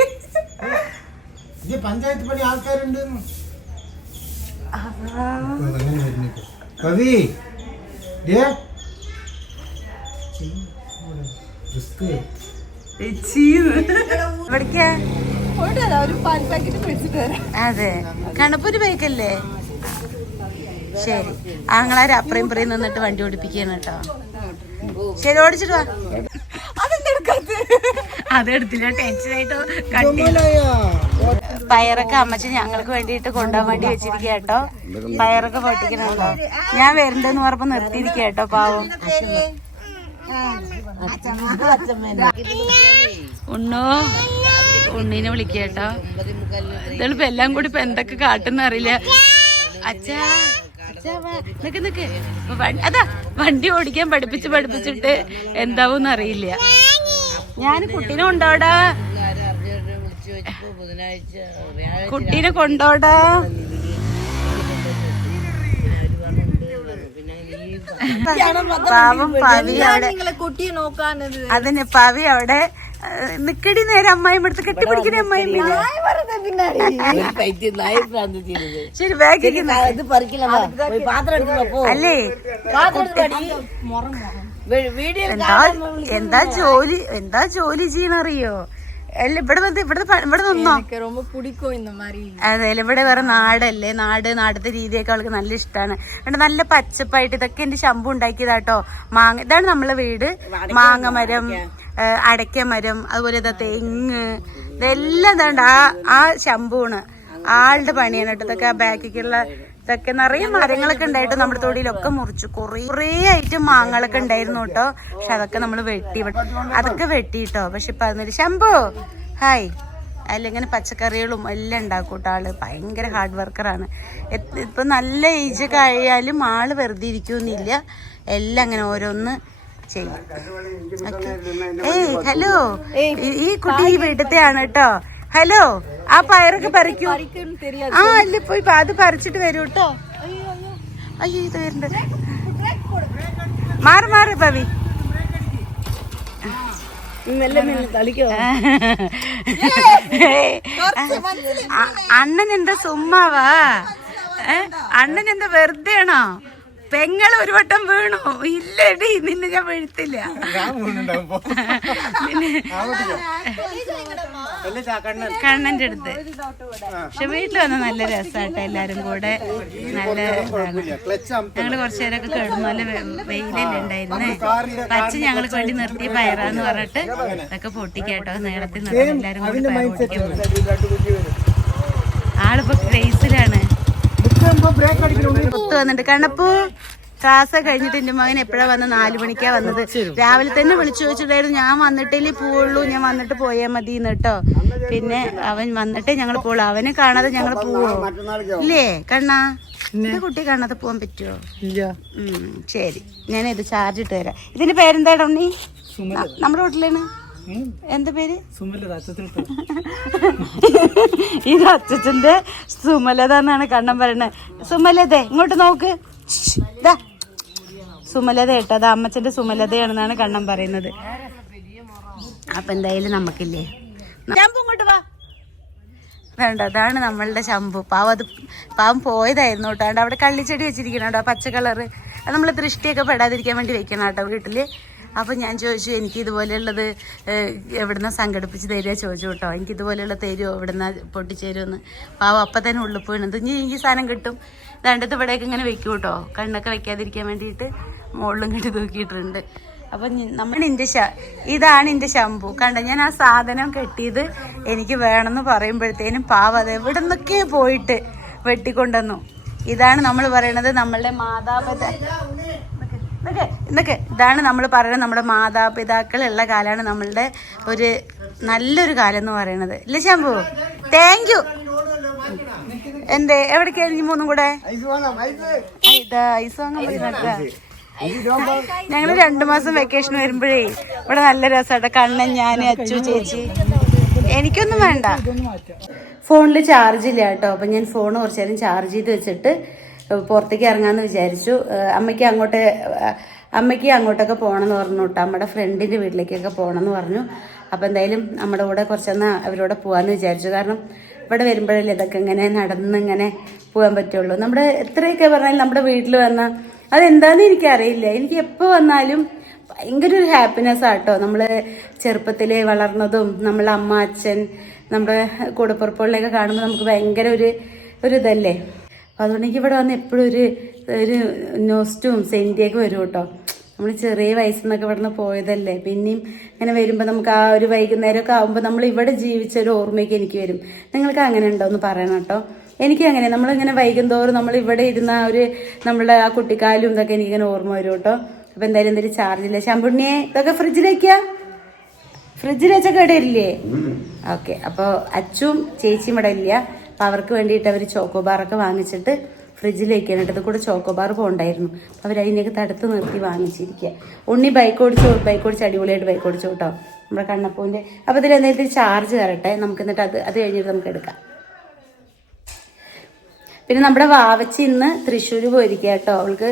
പഞ്ചായത്ത് പണി ആൾക്കാരുണ്ട്. ഇവിടേക്കാ ഒരു പാൽ പാക്കറ്റ് മേടിച്ചിട്ട് വരാം. അതെ, കണപ്പൊരു ബൈക്കല്ലേ? ശരി, ആങ്ങളാര് അപ്പറയും ഇപ്പറയും നിന്നിട്ട് വണ്ടി ഓടിപ്പിക്കുകയാണ് കേട്ടോ. ശരി, ഓടിച്ചിട്ട് വാ. അതെടുത്തില്ല, ടെൻഷനായിട്ട് പയറൊക്കെ അമ്മച്ചി ഞങ്ങൾക്ക് വേണ്ടിയിട്ട് കൊണ്ടുപോകാൻ വേണ്ടി വെച്ചിരിക്കുക കേട്ടോ. പയറൊക്കെ പൊട്ടിക്കണല്ലോ. ഞാൻ വരണ്ടെന്ന് പറഞ്ഞപ്പോ നിർത്തിയിരിക്കുക കേട്ടോ, പാവം. ഉണ്ണോ, ഉണ്ണീനെ വിളിക്കുക കേട്ടോ. ഇതിലിപ്പോ എല്ലാം കൂടി ഇപ്പൊ എന്തൊക്കെ കാട്ടുന്ന അറിയില്ല. അച്ഛാ നിക്ക് അതാ, വണ്ടി ഓടിക്കാൻ പഠിപ്പിച്ചിട്ട് എന്താവും അറിയില്ല. ഞാൻ കുട്ടീനെ കൊണ്ടോടാ, കുട്ടീനെ കൊണ്ടോടാ. പാവം പവി അവിടെ, അതിന് പവി അവിടെ നിക്കടി നേരെ അമ്മായിയും എടുത്ത് കെട്ടിപ്പിടിക്കുന്ന അമ്മായില്ലേ. ശരി, അല്ലേ എന്താ ജോലി ചെയ്യണറിയോ? അല്ല ഇവിടെ നിന്നോ? അതെ, ഇവിടെ വേറെ നാടല്ലേ, നാടത്തെ രീതിയൊക്കെ അവൾക്ക് നല്ല ഇഷ്ടമാണ്. നല്ല പച്ചപ്പായിട്ട് ഇതൊക്കെ എന്റെ ശമ്പു ഉണ്ടാക്കിയതാട്ടോ. മാങ്ങ, ഇതാണ് നമ്മളെ വീട്. മാങ്ങ മരം, അടയ്ക്ക മരം, അതുപോലെ ഇതാ തെങ്ങ്, ഇതെല്ലാം ഇതാണ്ട് ആ ശമ്പൂണ് ആളുടെ പണിയാണ് കേട്ടോ. ഇതൊക്കെ ആ ബാക്കിക്കുള്ള ഇതൊക്കെ നിറയെ മരങ്ങളൊക്കെ ഉണ്ടായിട്ട് നമ്മുടെ തൊടിയിലൊക്കെ മുറിച്ചു. കുറേ ആയിട്ട് മാങ്ങളൊക്കെ ഉണ്ടായിരുന്നു കേട്ടോ. പക്ഷെ അതൊക്കെ നമ്മൾ അതൊക്കെ വെട്ടിട്ടോ. പക്ഷെ ഇപ്പൊ അതിനൊരു ശമ്പു ഹായ് അല്ല, ഇങ്ങനെ പച്ചക്കറികളും എല്ലാം ഉണ്ടാക്കും കേട്ടോ. ആള് ഭയങ്കര ഹാർഡ് വർക്കറാണ്. ഇപ്പൊ നല്ല ഏജ് കഴിയാലും ആള് വെറുതെ ഇരിക്കുന്നില്ല, എല്ലാം അങ്ങനെ ഓരോന്ന് ചെയ്യും. ഏയ് ഹലോ, ഈ കുട്ടി ഈ വീട്ടത്തെയാണ് കേട്ടോ. ഹലോ, ആ പയറൊക്കെ പറിക്കൂ. ആ അല്ല, പോയി അത് പറിച്ചിട്ട് വരൂ കേട്ടോ. അയ്യോ, ഇത് വരണ്ട, മാറി പവി. അണ്ണൻ എന്താ സുമ്മാവാ? അണ്ണൻ എന്താ വെറുതെ ആണോ? പെങ്ങൾ ഒരു വട്ടം വീണു. ഇല്ലടി, നിന്നെ ഞാൻ വീഴ്ത്തില്ല. കണ്ണന്റെ അടുത്ത്. പക്ഷെ വീട്ടിൽ വന്ന നല്ല രസമാട്ടോ, എല്ലാരും കൂടെ നല്ല ഇതാണ്. ഞങ്ങള് കുറച്ചു നേരമൊക്കെ കിടന്നു. നല്ല വെയിലല്ലേ ഉണ്ടായിരുന്നേ. പച്ച ഞങ്ങൾക്ക് വേണ്ടി നിർത്തി പയറാന്ന് പറഞ്ഞിട്ട് അതൊക്കെ പൊട്ടിക്കാട്ടോ. നേരത്തെ നിർത്തി എല്ലാരും കൂടി പയർ പൊട്ടിക്കാൻ. ആളിപ്പോ ക്രേസിലാണ്. വന്നിട്ട് കണ്ണപ്പൂ ക്ലാസ് കഴിഞ്ഞിട്ട് എന്റെ മകൻ എപ്പോഴാ വന്നത്? 4 മണിക്കാ വന്നത്. രാവിലെ തന്നെ വിളിച്ചു ചോദിച്ചിട്ടായിരുന്നു, ഞാൻ വന്നിട്ടല്ലേ പോവുള്ളൂ, ഞാൻ വന്നിട്ട് പോയാൽ മതി കേട്ടോ. പിന്നെ അവൻ വന്നിട്ടേ ഞങ്ങൾ പോവുള്ളൂ. അവനെ കാണാതെ ഞങ്ങൾ പോവോ? ഇല്ലേ കണ്ണാ? എന്റെ കുട്ടി കാണാതെ പോവാൻ പറ്റുമോ? ശരി, ഞാനിത് ചാർജ് ഇട്ട് തരാം. ഇതിന്റെ പേരെന്താടാ നീ? നമ്മുടെ വീട്ടിലാണ്. എന്താ പേര്? ഇത് അച്ഛന്റെ സുമലത എന്നാണ് കണ്ണൻ പറയണത്. സുമലത ഇങ്ങോട്ട് നോക്ക്. സുമലത കേട്ടോ, അത് അമ്മച്ചന്റെ സുമലതയാണെന്നാണ് കണ്ണൻ പറയുന്നത്. അപ്പൊ എന്തായാലും നമുക്കില്ലേ, ശംഭു ഇങ്ങോട്ട് വാ. വേണ്ട, അതാണ് നമ്മളുടെ ശംഭു. പാവം പോയതായിരുന്നു കേട്ടോ. അവിടെ കള്ളിച്ചെടി വെച്ചിരിക്കണം കേട്ടോ, പച്ച കളറ്. അത് നമ്മൾ ദൃഷ്ടിയൊക്കെ പെടാതിരിക്കാൻ വേണ്ടി വെക്കണം കേട്ടോ വീട്ടില്. അപ്പം ഞാൻ ചോദിച്ചു, എനിക്ക് ഇതുപോലെയുള്ളത് എവിടുന്ന സംഘടിപ്പിച്ച് തരിക ചോദിച്ചു കേട്ടോ. എനിക്ക് ഇതുപോലെയുള്ള തരുമോ, എവിടുന്ന പൊട്ടിച്ചേരുമെന്ന്. പാവം അപ്പം തന്നെ ഉള്ളിൽ പോയിണത്. ഇനി ഈ സാധനം കിട്ടും. രണ്ടത്ത് ഇവിടെയൊക്കെ ഇങ്ങനെ വെക്കും കേട്ടോ, കണ്ണൊക്കെ വെക്കാതിരിക്കാൻ വേണ്ടിയിട്ട് മുകളിലും കെട്ടി തൂക്കിയിട്ടുണ്ട്. അപ്പം ഇതാണ് എൻ്റെ ശംഭു. കണ്ട, ഞാൻ ആ സാധനം കെട്ടിയത് എനിക്ക് വേണമെന്ന് പറയുമ്പോഴത്തേനും പാവം അത് എവിടെ നിന്നൊക്കെ പോയിട്ട് വെട്ടിക്കൊണ്ടുവന്നു. ഇതാണ് നമ്മൾ പറയണത് നമ്മളുടെ ഇതാണ് നമ്മൾ പറയുന്നത് നമ്മുടെ മാതാപിതാക്കളുള്ള കാലമാണ് നമ്മളുടെ ഒരു നല്ലൊരു കാലം എന്ന് പറയണത്. ഇല്ല ശംഭു? Thank you. എന്തേ എവിടേക്കായിരുന്നു മൂന്നും കൂടെ? ഐസ് വാങ്ങാൻ പോയിരുന്നട്ടാ. ഞങ്ങള് 2 മാസം വെക്കേഷൻ വരുമ്പോഴേ ഇവിടെ നല്ല രസമായിട്ട് കണ്ണൻ, ഞാൻ, അച്ചു, ചേച്ചി. എനിക്കൊന്നും വേണ്ട. ഫോണിൽ ചാർജ് ഇല്ല കേട്ടോ. അപ്പം ഞാൻ ഫോൺ കുറച്ചു നേരം ചാർജ് ചെയ്ത് വെച്ചിട്ട് പുറത്തേക്ക് ഇറങ്ങാമെന്ന് വിചാരിച്ചു. അമ്മയ്ക്ക് അങ്ങോട്ടൊക്കെ പോകണമെന്ന് പറഞ്ഞു കേട്ടോ. നമ്മുടെ ഫ്രണ്ടിൻ്റെ വീട്ടിലേക്കൊക്കെ പോകണമെന്ന് പറഞ്ഞു. അപ്പം എന്തായാലും നമ്മുടെ കൂടെ കുറച്ചൊന്ന് അവരോടെ പോകാമെന്ന് വിചാരിച്ചു. കാരണം ഇവിടെ വരുമ്പോഴല്ലേ ഇതൊക്കെ ഇങ്ങനെ നടന്നിങ്ങനെ പോകാൻ പറ്റുള്ളൂ. നമ്മുടെ എത്രയൊക്കെ പറഞ്ഞാലും നമ്മുടെ വീട്ടിൽ വന്നാൽ അതെന്താണെന്ന് എനിക്കറിയില്ല. എനിക്ക് എപ്പോൾ വന്നാലും ഭയങ്കര ഒരു ഹാപ്പിനെസ് ആട്ടോ. നമ്മൾ ചെറുപ്പത്തിലെ വളർന്നതും നമ്മളെ അമ്മ, അച്ഛൻ, നമ്മുടെ കൂടപ്പുറപ്പുകളിലൊക്കെ കാണുമ്പോൾ നമുക്ക് ഭയങ്കര ഒരു ഇതല്ലേ. അപ്പോൾ അതുകൊണ്ട് എനിക്ക് ഇവിടെ വന്ന് എപ്പോഴും ഒരു നോസ്റ്റും സെൻറ്റിയൊക്കെ വരും കേട്ടോ. നമ്മൾ ചെറിയ വയസ്സിൽ നിന്നൊക്കെ ഇവിടെ നിന്ന് പോയതല്ലേ, പിന്നെയും ഇങ്ങനെ വരുമ്പോൾ നമുക്ക് ആ ഒരു വൈകുന്നേരമൊക്കെ ആകുമ്പോൾ നമ്മൾ ഇവിടെ ജീവിച്ചൊരു ഓർമ്മയൊക്കെ എനിക്ക് വരും. നിങ്ങൾക്ക് അങ്ങനെ ഉണ്ടോ എന്ന് പറയണം കേട്ടോ. എനിക്ക് അങ്ങനെ നമ്മളിങ്ങനെ വൈകുന്തോറും നമ്മൾ ഇവിടെ ഇരുന്ന നമ്മളുടെ ആ കുട്ടിക്കാലും ഇതൊക്കെ എനിക്കിങ്ങനെ ഓർമ്മ വരും കേട്ടോ. അപ്പോൾ എന്തായാലും ചാർജില്ല. ശമ്പുണ്ണിയെ ഇതൊക്കെ ഫ്രിഡ്ജിൽ വെച്ചൊക്കെ ഇവിടെ ഇല്ലേ? ഓക്കെ. അപ്പോൾ അച്ചും ചേച്ചിയും ഇവിടെ ഇല്ല. അപ്പോൾ അവർക്ക് വേണ്ടിയിട്ട് അവർ ചോക്കോബാറൊക്കെ വാങ്ങിച്ചിട്ട് ഫ്രിഡ്ജിൽ വെക്കാനായിട്ട്. ഇത് കൂടെ ചോക്കോബാർ പോകണ്ടായിരുന്നു. അപ്പോൾ അവർ അതിനൊക്കെ തടുത്ത് നിർത്തി വാങ്ങിച്ചിരിക്കുക. ഉണ്ണി ബൈക്ക് ഓടിച്ച് അടിപൊളിയായിട്ട് ബൈക്ക് ഓടിച്ചു കേട്ടോ, നമ്മുടെ കണ്ണപ്പൂവിൻ്റെ. അപ്പോൾ ഇതിൽ എന്തായാലും ചാർജ് കയറട്ടെ, നമുക്ക് എന്നിട്ട് അത് കഴിഞ്ഞിട്ട് നമുക്ക് എടുക്കാം. പിന്നെ നമ്മുടെ വാവച്ചി ഇന്ന് തൃശ്ശൂർ പോയിരിക്കുക കേട്ടോ. അവൾക്ക്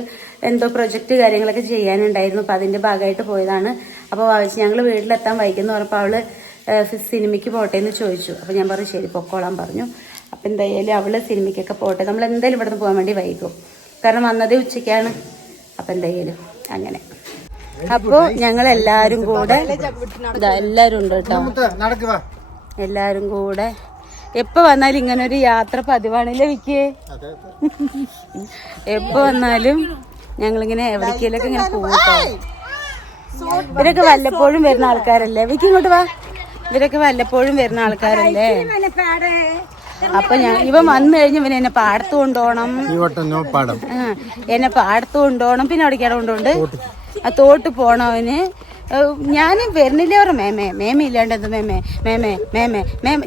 എന്തോ പ്രൊജക്റ്റ് കാര്യങ്ങളൊക്കെ ചെയ്യാനുണ്ടായിരുന്നു. അപ്പോൾ അതിൻ്റെ ഭാഗമായിട്ട് പോയതാണ്. അപ്പോൾ വാവച്ചി ഞങ്ങൾ വീട്ടിലെത്താൻ വൈകുന്നു പറഞ്ഞപ്പോൾ അവൾ സിനിമയ്ക്ക് പോട്ടെ എന്ന് ചോദിച്ചു. അപ്പോൾ ഞാൻ പറഞ്ഞു ശരി പൊക്കോളാൻ പറഞ്ഞു. അപ്പം എന്തായാലും അവൾ സിനിമയ്ക്കൊക്കെ പോട്ടെ. നമ്മൾ എന്തായാലും ഇവിടെ നിന്ന് പോകാൻ വേണ്ടി വൈകും, കാരണം വന്നതേ ഉച്ചയ്ക്കാണ്. അപ്പം എന്തായാലും അങ്ങനെ. അപ്പോൾ ഞങ്ങൾ എല്ലാവരും കൂടെ എല്ലാവരും ഉണ്ട് കേട്ടോ. എല്ലാവരും കൂടെ എപ്പോൾ വന്നാലും ഇങ്ങനെ ഒരു യാത്ര പതിവാണല്ലേ വിക്കേ? എപ്പോൾ വന്നാലും ഞങ്ങളിങ്ങനെ എവിടേക്കെങ്കിലൊക്കെ ഇങ്ങനെ പോകട്ടോ. ഇവരൊക്കെ വല്ലപ്പോഴും വരുന്ന ആൾക്കാരല്ലേ. വിക്കി ഇങ്ങോട്ട് വാ. ഇവരൊക്കെ വല്ലപ്പോഴും വരുന്ന ആൾക്കാരല്ലേ. അപ്പൊ ഇവൻ വന്നു കഴിഞ്ഞ് ഇവൻ എന്നെ പാടത്ത് കൊണ്ടുപോകണം, എന്നെ പാടത്ത് കൊണ്ടുപോകണം. പിന്നെ അവിടേക്കാണ് കൊണ്ടുപോണ്ട് ആ തോട്ട് പോണവന്. ഞാൻ വരുന്നില്ല പറ മേമ ഇല്ലാണ്ട് എന്ത് മേമേ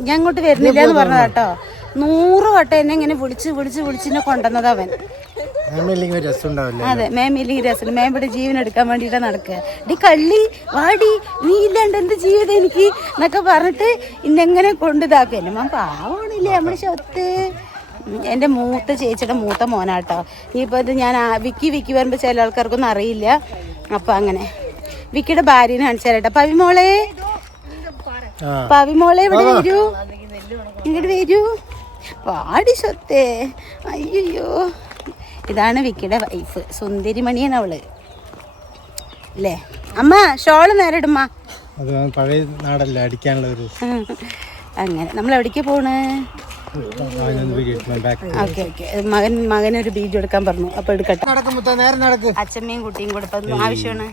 ഞാൻ ഇങ്ങോട്ട് വരുന്നില്ല എന്ന് പറഞ്ഞതാട്ടോ. 100 വട്ടം എന്നെ ഇങ്ങനെ വിളിച്ചിന്നെ കൊണ്ടുവന്നത് അവൻ. അതെ, മേമില്ലെങ്കിൽ രസമില്ല. മേം ഇവിടെ ജീവൻ എടുക്കാൻ വേണ്ടിട്ടാ നടക്കുക. ഡി കള്ളി വാടി, നീ ഇല്ലാണ്ട് എന്ത് ജീവിതം എനിക്ക് എന്നൊക്കെ പറഞ്ഞിട്ട് ഇന്നെങ്ങനെ കൊണ്ടിതാക്കുക. എന്നെ മാം പാവണില്ലേ നമ്മുടെ സ്വത്ത്. എൻ്റെ മൂത്ത ചേച്ചിയുടെ മൂത്ത മോനാട്ടോ. ഇനിയിപ്പോൾ ഇത് ഞാൻ വിക്കി വരുമ്പോൾ ചില ആൾക്കാർക്കൊന്നും അറിയില്ല. അപ്പം അങ്ങനെ വിക്കിയുടെ ഭാര്യനെ കാണിച്ചു തരട്ടെ. പവിമോളെ ഇവിടെ വരൂ, ഇങ്ങോട്ട് വരൂ. പാടി സ്വത്തേ. അയ്യോ, ഇതാണ് വിക്കിയുടെ വൈഫ്, സുന്ദരിമണിയാണ് അവള് അല്ലേ. അമ്മ ഷോള് നേരെ ഇടുമ്മ. പഴയ നാടല്ല അടിക്കാനുള്ള ഒരു. അങ്ങനെ നമ്മൾ എവിടേക്ക് പോണ്? ഓക്കെ മകനൊരു വീഡിയോ എടുക്കാൻ പറഞ്ഞു. അപ്പൊ എടുക്കട്ടെ. അച്ഛമ്മയും കുട്ടിയും കൂടെ ഇപ്പൊ ആവശ്യമാണ്.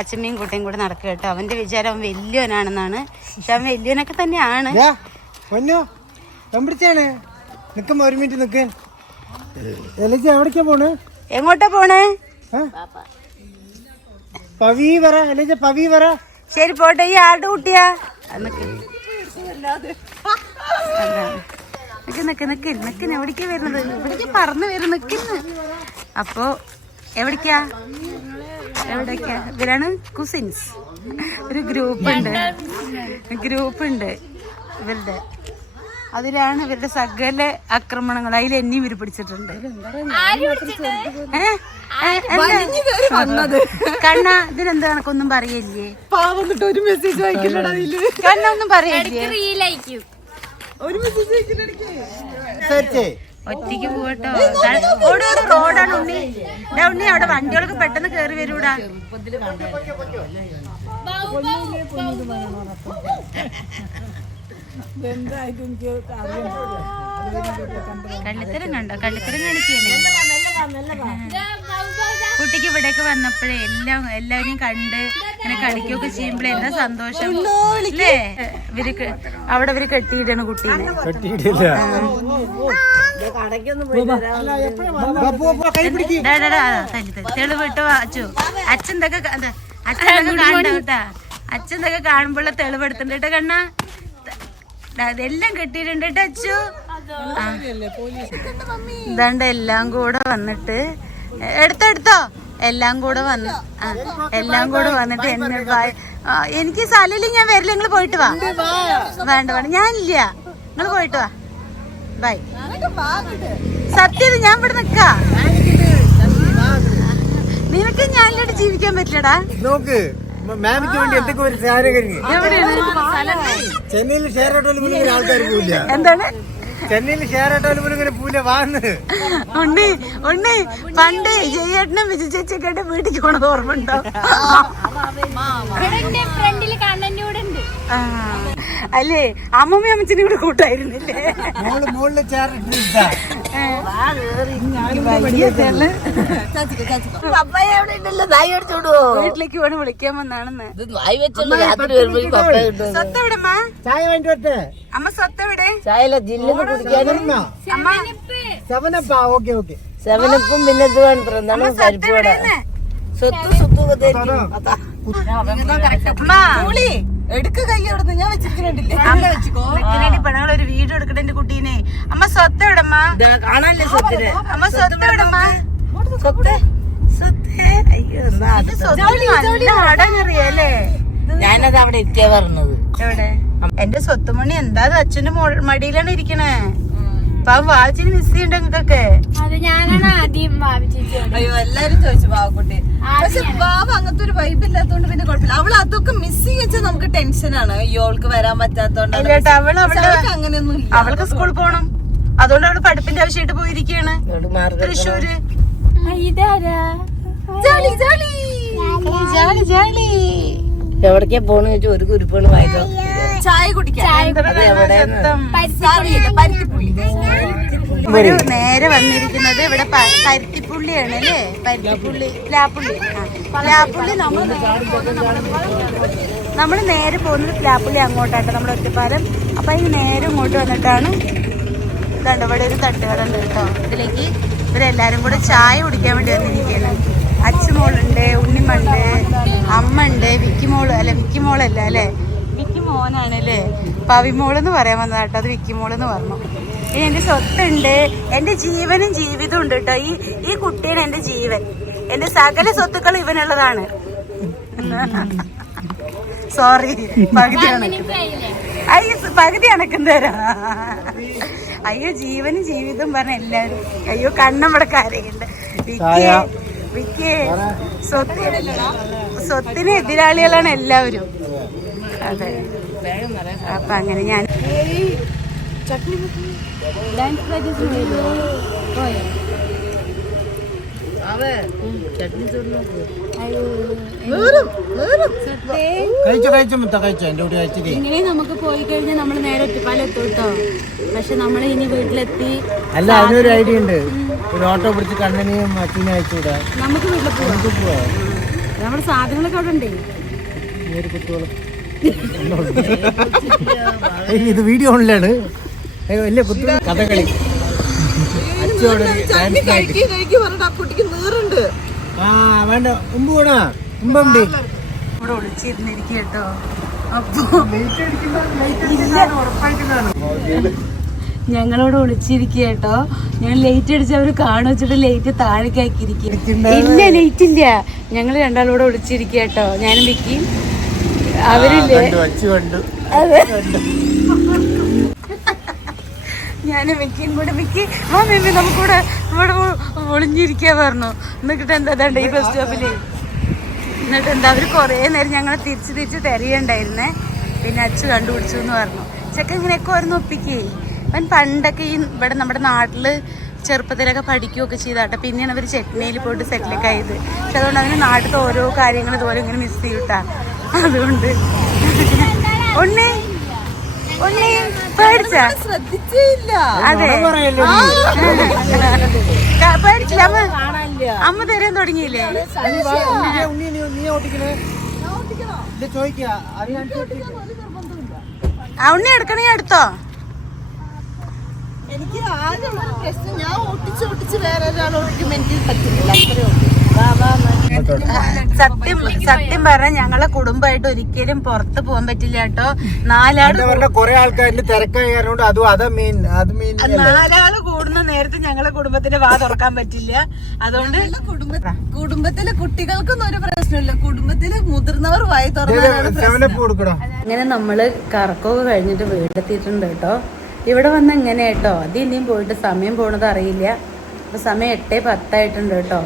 അച്ഛമ്മയും കുട്ടിയും കൂടെ നടക്കുക കേട്ടോ. അവന്റെ വിചാരം അവൻ വലിയവനാണെന്നാണ്. പക്ഷെ അവൻ വലിയവനൊക്കെ തന്നെയാണ്. എങ്ങോട്ടാ പോണേ? ശരി പോട്ടെ. ഈ ആട് കുട്ടിയാ നിക്ക് എവിടേക്കാ വരുന്നത്? ഇവിടേക്ക് പറന്ന് വരും നിക്കുന്നു. അപ്പോ എവിടേക്കാ ഇവരാണ് കുസിൻസ്. ഒരു ഗ്രൂപ്പുണ്ട് ഇവരുടെ. അതിലാണ് ഇവരുടെ സകല ആക്രമണങ്ങൾ. അതിൽ എന്നെയും ഇവര് പിടിച്ചിട്ടുണ്ട്. കണ്ണ ഇതിനെന്താ കണക്കൊന്നും പറയല്ലേ? ഒരു മെസ്സേജ് കണ്ണ ഒന്നും പറയല്ലേ? ഒറ്റയ്ക്ക് പോകട്ടോ. റോഡാണ് ഉണ്ണി. ഉണ്ണി അവിടെ വണ്ടികളൊക്കെ പെട്ടെന്ന് കേറി വരൂടാ. കള്ളിത്തരം കണ്ടോ? കള്ളിത്തരം കാണിക്കുകയാണ്. കുട്ടിക്ക് ഇവിടേക്ക് വന്നപ്പോഴേ എല്ലാവരെയും കണ്ട് ഇങ്ങനെ കളിക്കുകയൊക്കെ ചെയ്യുമ്പോഴേ എന്താ സന്തോഷം അല്ലേ? അവിടെ ഇവര് കെട്ടിയിട്ടാണ് കുട്ടീനെ. തെളിവിട്ടോ അച്ചു. അച്ഛന്തൊക്കെ കാണണ്ടാ. അച്ഛന്തൊക്കെ കാണുമ്പോഴുള്ള തെളിവെടുത്തിട്ടുണ്ട് കേട്ടോ കണ്ണ. അതെല്ലാം കെട്ടിയിട്ടുണ്ട് കേട്ടോ അച്ചു. ഇതാണ്ട് എല്ലാം കൂടെ വന്നിട്ട് എടുത്തോ എല്ലാം കൂടെ വന്നിട്ട് എന്നെ എനിക്ക് സ്ഥലമില്ല, ഞാൻ വരില്ല, നിങ്ങൾ പോയിട്ട് വാ. വേണ്ട ഞാനില്ല, നിങ്ങൾ പോയിട്ട് വാ. ബൈ. സത്യം ഞാൻ ഇവിടെ നിക്കാ. നിനക്ക് ഞാനിവിടെ ജീവിക്കാൻ പറ്റില്ലടാ. എന്താണ് ഉണ്ണി പണ്ട് ജയേട്ടനും വിജയ ചേച്ചിയൊക്കെ വീട്ടിൽ പോണത് ഓർമ്മ ഉണ്ടോ? അല്ലേ അമ്മമ്മ അമ്മച്ചനും കൂടെ കൂട്ടായിരുന്നില്ലേ? മുകളിൽ ചേർന്നിട്ട് പപ്പായ എവിടെ ഉണ്ടല്ലോ, നായി അടിച്ചോടുവോ? വീട്ടിലേക്ക് വേണം വിളിക്കാൻ വന്നാണെന്ന്. ഇത് നായി വെച്ചോളൂ, രാത്രി വരുമ്പോ പപ്പായ കിട്ടും. സ്വത്ത് എവിടെമ്മ? ചായ വേണ്ടി അമ്മ സ്വത്ത് എവിടെ? ചായല ജില്ലെന്ന് കുടിക്കാനും അമ്മ സെവനപ്പാ. Okay okay. സെവനപ്പും പിന്നെ ഇത് വേണ്ട എന്താണ് പരിപ്പ് വട. സ്വത്ത് സ്വത്ത് എടുക്ക കൈ എവിടുന്ന് ഞാൻ വെച്ചിരിക്കുന്നുണ്ടില്ലേ? പെണ്ണുങ്ങൾ ഒരു വീഡിയോ എടുക്കട്ടെ എന്റെ കുട്ടീനെ. അമ്മ സ്വത്ത് എവിടെമ്മ? കാണാനല്ലേ സ്വത്തിന്? അമ്മ സ്വത്ത് എവിടെമ്മ? സ്വത്ത് സ്വത്ത് അയ്യോ എന്താ അത് അറിയാലേ? ഞാനത് അവിടെ എത്തിയാ പറഞ്ഞത്. എവിടെ എന്റെ സ്വത്തുമണി? എന്താ അത് അച്ഛന്റെ മടിയിലാണ് ഇരിക്കണേ. പാവം വാച്ചിന് മിസ് ചെയ്യണ്ട നിങ്ങൾക്കൊക്കെ. അയ്യോ എല്ലാരും ചോദിച്ചു ബാബുക്കുട്ടി. പക്ഷെ ബാബു അങ്ങനത്തെ ഒരു വൈബ് ഇല്ലാത്തോണ്ട് പിന്നെ കുഴപ്പമില്ല. അവള് അതൊക്കെ മിസ് ചെയ്യാച്ചാൽ നമുക്ക് ടെൻഷനാണ്. ഇവൾക്ക് വരാൻ പറ്റാത്തോണ്ട്. അങ്ങനെയൊന്നും ഇല്ല. അവൾക്ക് സ്കൂളിൽ പോണം, അതുകൊണ്ട് അവള് പഠിപ്പിന്റെ ആവശ്യമായിട്ട് പോയിരിക്കുകയാണ് തൃശ്ശൂര്. എവിടേക്കാ പോണെന്ന് ചോദിച്ചാൽ ഒരു കുരിപ്പാണ് വായിച്ചോ. ചായ കുടിക്കാൻ ഒരു നേരെ വന്നിരിക്കുന്നത് ഇവിടെ പരുത്തിപ്പുള്ളിയാണ് അല്ലേ? പരുത്തിപ്പുള്ളി പ്ലാപ്പുള്ളി. പ്ലാപ്പുള്ളി നമ്മൾ നേരെ പോകുന്നത് പ്ലാപ്പുള്ളി അങ്ങോട്ടാട്ടോ, നമ്മുടെ ഒറ്റപ്പാലം. അപ്പൊ ഈ നേരെ ഇങ്ങോട്ട് വന്നിട്ടാണ് ഇതുണ്ട് ഇവിടെ ഒരു തട്ടുകട ഉണ്ട് കേട്ടോ. ഇതിലേക്ക് ഇവരെല്ലാരും കൂടെ ചായ കുടിക്കാൻ വേണ്ടി വന്നിരിക്കുകയാണ്. അച്ഛമോളുണ്ട്, ഉണ്ണിമുണ്ട്, അമ്മ ഉണ്ട്, വിക്കിമോള് അല്ല വിക്കിമോളല്ല അല്ലേ, വിക്കി മോനാണല്ലേ. പവിമോളെന്ന് പറയാൻ വന്നതാട്ടോ, അത് വിക്കിമോളെന്ന് പറഞ്ഞു. ഇനി എന്റെ സ്വത്തുണ്ട്, എന്റെ ജീവനും ജീവിതവും ഉണ്ട് കേട്ടോ. ഈ കുട്ടിയാണ് എന്റെ ജീവൻ. എന്റെ സകല സ്വത്തുക്കൾ ഇവനുള്ളതാണ്. സോറി, പകുതി അയ്യോ പകുതി അണക്കം തരാ. അയ്യോ ജീവനും ജീവിതവും പറഞ്ഞ എല്ലാരും. അയ്യോ കണ്ണമ്മടെ കാര്യമുണ്ട്. വിക്കി സ്വത്തിന് എതിരാളികളാണ് എല്ലാവരും. അതെ, അപ്പൊ അങ്ങനെ ഞാൻ ഇങ്ങനെ നമുക്ക് പോയി കഴിഞ്ഞാൽ നമ്മൾ നേരെ ഒറ്റപ്പാലം എത്തും കേട്ടോ. പക്ഷെ നമ്മൾ ഇനി വീട്ടിലെത്തി അല്ല, അതിനൊരു ഐഡിയ ഉണ്ട്. ഒരു ഓട്ടോ പിടിച്ച് കണ്ണനെയും അച്ഛനെ അയച്ചുകൂടാ. നമുക്ക് വീട്ടിൽ പോവാം. നമ്മുടെ സാധനങ്ങളൊക്കെ അവിടെ ഉണ്ടേ. ഇത് വീഡിയോ ഓണിലാണ്. വലിയ കുട്ടികൾ കഥകളി. കുട്ടിക്ക് നീറുണ്ട്. ആ വേണ്ട, മുമ്പ് കൂടാ മുമ്പുണ്ട്. ഇവിടെ ഒളിച്ചിരുന്നിരിക്കും കേട്ടോ. അപ്പൊ ഞങ്ങളോട് ഒളിച്ചിരിക്കുക കേട്ടോ. ഞാൻ ലൈറ്റ് അടിച്ച് അവര് കാണു വെച്ചിട്ട് ലൈറ്റ് താഴേക്ക് ആക്കിയിരിക്കും. ഇല്ല ലൈറ്റ് ഇല്ല. ഞങ്ങൾ രണ്ടാളൂടെ ഒളിച്ചിരിക്കുക കേട്ടോ, ഞാനും വിക്കിയും. അവരില്ലേ ഞാനും വിക്കിയും കൂടെ. വിക്കി ആ മേബി നമുക്കിവിടെ ഇവിടെ ഒളിഞ്ഞിരിക്കാ പറഞ്ഞു. എന്നിട്ട് എന്താ ഈ ബസ് സ്റ്റോപ്പില്. എന്നിട്ട് എന്താ അവര് കൊറേ നേരം ഞങ്ങളെ തിരിച്ച് തിരയുണ്ടായിരുന്നേ. പിന്നെ അച്ഛൻ കണ്ടുപിടിച്ചു എന്ന് പറഞ്ഞു. ചെക്ക ഇങ്ങനെയൊക്കെ ഓരോന്ന് ഒപ്പിക്കേ. അവൻ പണ്ടൊക്കെ ഈ ഇവിടെ നമ്മുടെ നാട്ടില് ചെറുപ്പത്തിലൊക്കെ പഠിക്കുകയൊക്കെ ചെയ്താട്ടെ. പിന്നെയാണ് അവർ ചെന്നൈയിൽ പോയിട്ട് സെറ്റിലൊക്കെ ആയത്. പക്ഷെ അതുകൊണ്ട് അവന് നാട്ടിലത്തെ ഓരോ കാര്യങ്ങൾ ഇതുപോലെ ഇങ്ങനെ മിസ് ചെയ്യൂട്ടാ. അതുകൊണ്ട് ഉണ്ണി പേടിച്ചാ? ശ്രദ്ധിച്ചില്ല. അതെ പേടിച്ചില്ല. അമ്മ തരാൻ തുടങ്ങിയില്ലേ? ഉണ്ണി എടുക്കണേ എടുത്തോ. എനിക്ക് ആകെയുള്ള പ്രശ്നം, ഞാൻ ഒട്ടിച്ച് വേറെ ഒരാൾ ഓടിക്കുമ്പോ എനിക്ക് പറ്റുന്നില്ല. അത്രയും സത്യം പറഞ്ഞാൽ ഞങ്ങളെ കുടുംബമായിട്ട് ഒരിക്കലും പുറത്ത് പോകാൻ പറ്റില്ല കേട്ടോ. കൊറേ ആൾക്കാരിൽ തിരക്കായതുകൊണ്ട് നാലാള് കൂടുന്ന നേരത്തെ ഞങ്ങളെ കുടുംബത്തിന്റെ വാ തുറക്കാൻ പറ്റില്ല. അതുകൊണ്ട് കുടുംബത്തിലെ കുട്ടികൾക്കൊന്നും ഒരു പ്രശ്നമില്ല, കുടുംബത്തിലെ മുതിർന്നവർ വായി തുറന്നാണ്. അങ്ങനെ നമ്മള് കറക്കമൊക്കെ കഴിഞ്ഞിട്ട് വീടെത്തിയിട്ടുണ്ട് കേട്ടോ. ഇവിടെ വന്ന് എങ്ങനെ കേട്ടോ, അത് ഇനിയും പോയിട്ട് സമയം പോണത് അറിയില്ല. അപ്പൊ സമയം 8:10 ആയിട്ടുണ്ട് കേട്ടോ.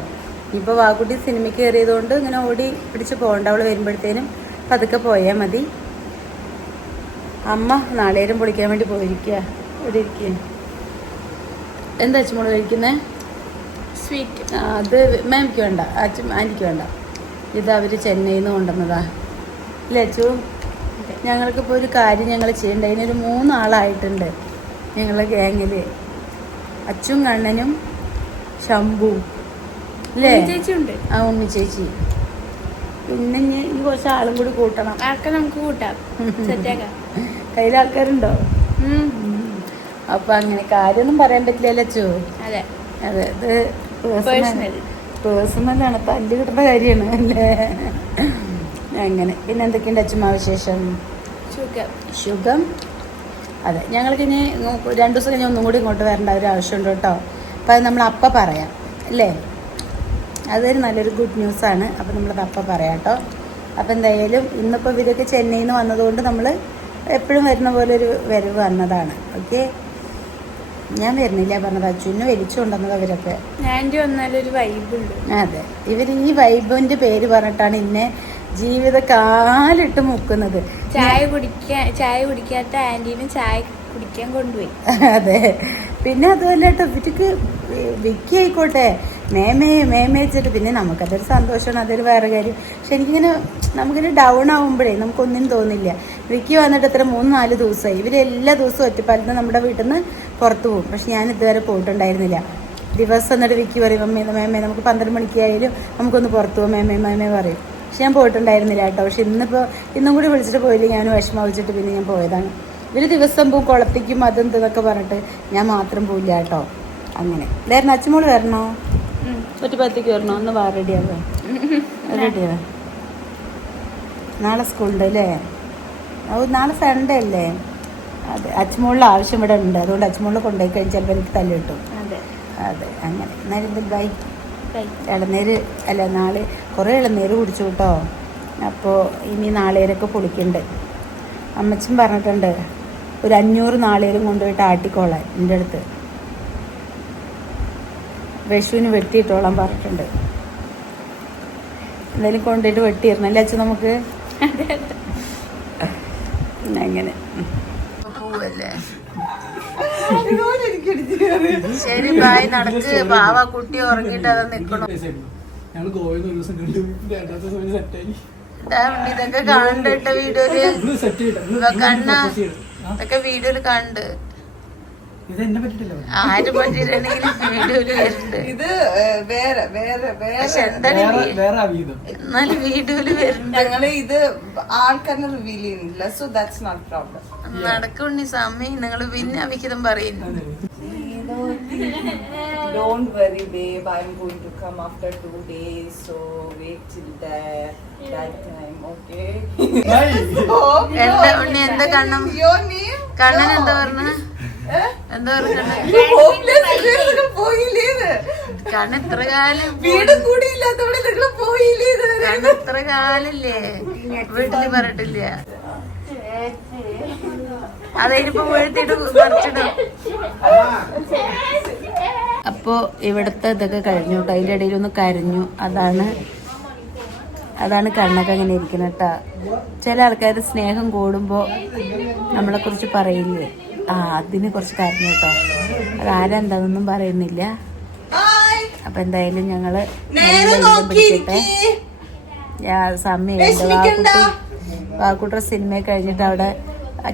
ഇപ്പൊ വാക്കുട്ടി സിനിമയ്ക്ക് കയറിയതുകൊണ്ട് ഇങ്ങനെ ഓടി പിടിച്ച് പോകണ്ട. അവള് വരുമ്പോഴത്തേനും പതുക്കെ പോയാൽ മതി. അമ്മ നാളേരും പൊളിക്കാൻ വേണ്ടി പോയിരിക്കുക. ഇവിടെ ഇരിക്കുക. എന്താ അച്ഛമ്മോള് കഴിക്കുന്നേ? സ്വീറ്റ്. അത് മാമിക്ക് വേണ്ട, ആന്റിക്ക് വേണ്ട. ഇത് അവര് ചെന്നൈയിൽ നിന്ന് കൊണ്ടുവന്നതാ. ഇല്ല അച്ചു, ഞങ്ങൾക്കിപ്പോൾ ഒരു കാര്യം ഞങ്ങൾ ചെയ്യണ്ട. അതിനൊരു 3 ആളായിട്ടുണ്ട് ഞങ്ങളുടെ ഗ്യാങ്ങിൽ. അച്ചും കണ്ണനും ശംഭുവും അല്ലേ? ചേച്ചിയുണ്ട്. ആ ഉണ്ണി ചേച്ചി. പിന്നെ ഇനി കുറച്ച് ആളും കൂടി കൂട്ടണം. ആക്കെ നമുക്ക് കൂട്ടാം, സെറ്റാക്കാം. കയ്യിൽ ആൾക്കാരുണ്ടോ? അപ്പൊ അങ്ങനെ കാര്യമൊന്നും പറയാൻ പറ്റില്ലല്ലോ അച്ചു. അതെ അതെ, ഇത് പേഴ്സണലാണ്, തല്ല് കിട്ടുന്ന കാര്യമാണ് അല്ലേ? അങ്ങനെ പിന്നെ എന്തൊക്കെയുണ്ട് അച്ഛമ്മ വിശേഷം? സുഖം. അതെ, ഞങ്ങൾക്കിനി 2 ദിവസം കഴിഞ്ഞ് ഒന്നും കൂടി ഇങ്ങോട്ട് വരേണ്ട ഒരു ആവശ്യമുണ്ട് കേട്ടോ. അപ്പം അത് നമ്മൾ അപ്പം പറയാം അല്ലേ? അതൊരു നല്ലൊരു ഗുഡ് ന്യൂസാണ്. അപ്പം നമ്മളത് അപ്പം പറയാം കേട്ടോ. അപ്പം എന്തായാലും ഇന്നിപ്പോൾ ഇവരൊക്കെ ചെന്നൈയിൽ നിന്ന് വന്നതുകൊണ്ട് നമ്മൾ എപ്പോഴും വരുന്ന പോലെ ഒരു വരവ് വന്നതാണ്. ഓക്കെ, ഞാൻ വരുന്നില്ല പറഞ്ഞത്, അച്ഛനെ വലിച്ചു കൊണ്ടുവന്നത് അവരൊക്കെ. വന്നാലൊരു വൈബുണ്ട്. അതെ, ഇവർ ഈ വൈബിൻ്റെ പേര് പറഞ്ഞിട്ടാണ് ഇന്നെ ജീവിതകാലിട്ട് മുക്കുന്നത്. ചായ കുടിക്കാത്ത ആന്റീനും ചായ കുടിക്കാൻ കൊണ്ടുപോയി. അതെ, പിന്നെ അതുമല്ല കേട്ടോ, ഇവർക്ക് വിക്കി ആയിക്കോട്ടെ മേമേ വെച്ചിട്ട് പിന്നെ നമുക്കതൊരു സന്തോഷമാണ്, അതൊരു വേറെ കാര്യം. പക്ഷെ എനിക്കിങ്ങനെ നമുക്കിങ്ങനെ ഡൗൺ ആകുമ്പോഴേ നമുക്കൊന്നും തോന്നില്ല. വിക്കി വന്നിട്ട് എത്ര 3-4 ദിവസമായി. ഇവരെല്ലാ ദിവസവും ഒറ്റപ്പാലത്ത് നമ്മുടെ വീട്ടിൽ നിന്ന് പുറത്ത് പോകും. പക്ഷെ ഞാൻ ഇതുവരെ പോയിട്ടുണ്ടായിരുന്നില്ല. ദിവസം എന്നിട്ട് വിക്കി പറയും മേമേ നമുക്ക് 12 മണിക്കായാലും നമുക്കൊന്ന് പുറത്ത് പോകും മേമേ പറയും. പക്ഷെ ഞാൻ പോയിട്ടുണ്ടായിരുന്നില്ല കേട്ടോ. പക്ഷെ ഇന്നും കൂടി വിളിച്ചിട്ട് പോയില്ല, ഞാൻ വിഷമിച്ചിട്ട് പിന്നെ ഞാൻ പോയതാണ്. ഇവർ ദിവസം പോവും, കുളപ്പിക്കും അതെന്തെന്നൊക്കെ പറഞ്ഞിട്ട് ഞാൻ മാത്രം പോയില്ല കേട്ടോ. അങ്ങനെ ഇതായിരുന്നു. അച്ഛമോള് വരണോ? ഒറ്റപ്പാലത്തേക്ക് വരണോ? ഒന്ന് വാ, റെഡിയാവാ. നാളെ സ്കൂളുണ്ട് അല്ലേ? നാളെ സൺഡേ അല്ലേ? അതെ, അച്ഛമോളിൽ ആവശ്യം ഇവിടെ ഉണ്ട്. അതുകൊണ്ട് അച്ഛമോളിൽ കൊണ്ടുപോയി കഴിഞ്ഞാൽ ചിലപ്പോൾ എനിക്ക് തല്ല് കിട്ടും. അതെ, അങ്ങനെ. എന്നാലും ബൈ. ഇളനീര് അല്ല, നാളെ കുറേ ഇളനീര് കുടിച്ചു കേട്ടോ. അപ്പോൾ ഇനി നാളേരൊക്കെ പൊളിക്കുന്നുണ്ട്. അമ്മച്ചൻ പറഞ്ഞിട്ടുണ്ട് ഒരു 500 നാളേരും കൊണ്ടുപോയിട്ട് ആട്ടിക്കോളാൻ എൻ്റെ അടുത്ത്. വിഷുവിന് വെട്ടിയിട്ടോളാൻ പറഞ്ഞിട്ടുണ്ട്. എന്തായാലും കൊണ്ടുപോയിട്ട് വെട്ടിയിരുന്നല്ലേ അച്ഛൻ നമുക്ക്? അങ്ങനെ പോവല്ലേ? ശരി, ബായ്, നടക്ക്. പാവ കുട്ടി ഉറങ്ങിയിട്ട് അത് നിൽക്കണം. ഇതൊക്കെ കണ്ടിട്ട വീഡിയോയില് കണ്ണ ഇതൊക്കെ വീഡിയോയില് കണ്ട് ആരും പറ്റിയിട്ടാണെങ്കിലും വീഡിയോയില് വരുന്നുണ്ട്. ഇത് വേറെ പക്ഷെ എന്താണ് എന്നാലും വീഡിയോയില് വരുന്നുണ്ട്. ഞങ്ങള് ഇത് ആൾക്കാരെ റിവീൽ ചെയ്യുന്നില്ല. So that's not problem. നടക്കുണ്ണി സമയം നിങ്ങൾ പിന്നെ അവിഹിതം പറയുന്നു. Don't worry, babe. I'm going to come after 2 days, so wait till that time, okay? എന്താ ഉണ്ണി, എന്താ കണ്ണം? Your name? കണ്ണൻ എന്താ പറഞ്ഞ? എന്താ പറഞ്ഞ? കണ്ണ് ഇത്ര കാലം വീടും കൂടി ഇല്ലാത്തവിടെ നിങ്ങൾ പോയില്ലേ? കണ്ണ് ഇത്ര കാലല്ലേ വീട്ടില് പറഞ്ഞിട്ടില്ല. അതിനിപ്പോ വീഴ്ത്തിട്ട് പറിച്ചിടും. അപ്പോ ഇവിടുത്തെ ഇതൊക്കെ കഴിഞ്ഞു കേട്ടോ. അതിൻ്റെ ഇടയിൽ ഒന്ന് കരഞ്ഞു. അതാണ് കണ്ണൊക്കെ അങ്ങനെ ഇരിക്കുന്നത് കേട്ടാ. ചില ആൾക്കാർ സ്നേഹം കൂടുമ്പോ നമ്മളെ കുറിച്ച് പറയില്ലേ, അതിനെ കുറിച്ച് കരഞ്ഞു കേട്ടോ. അതാരാ എന്താണെന്നൊന്നും പറയുന്നില്ല. അപ്പൊ എന്തായാലും ഞങ്ങള് പിടിക്കട്ടെ. സമയമുണ്ട്. വാക്കുട്ട സിനിമ കഴിഞ്ഞിട്ട് അവിടെ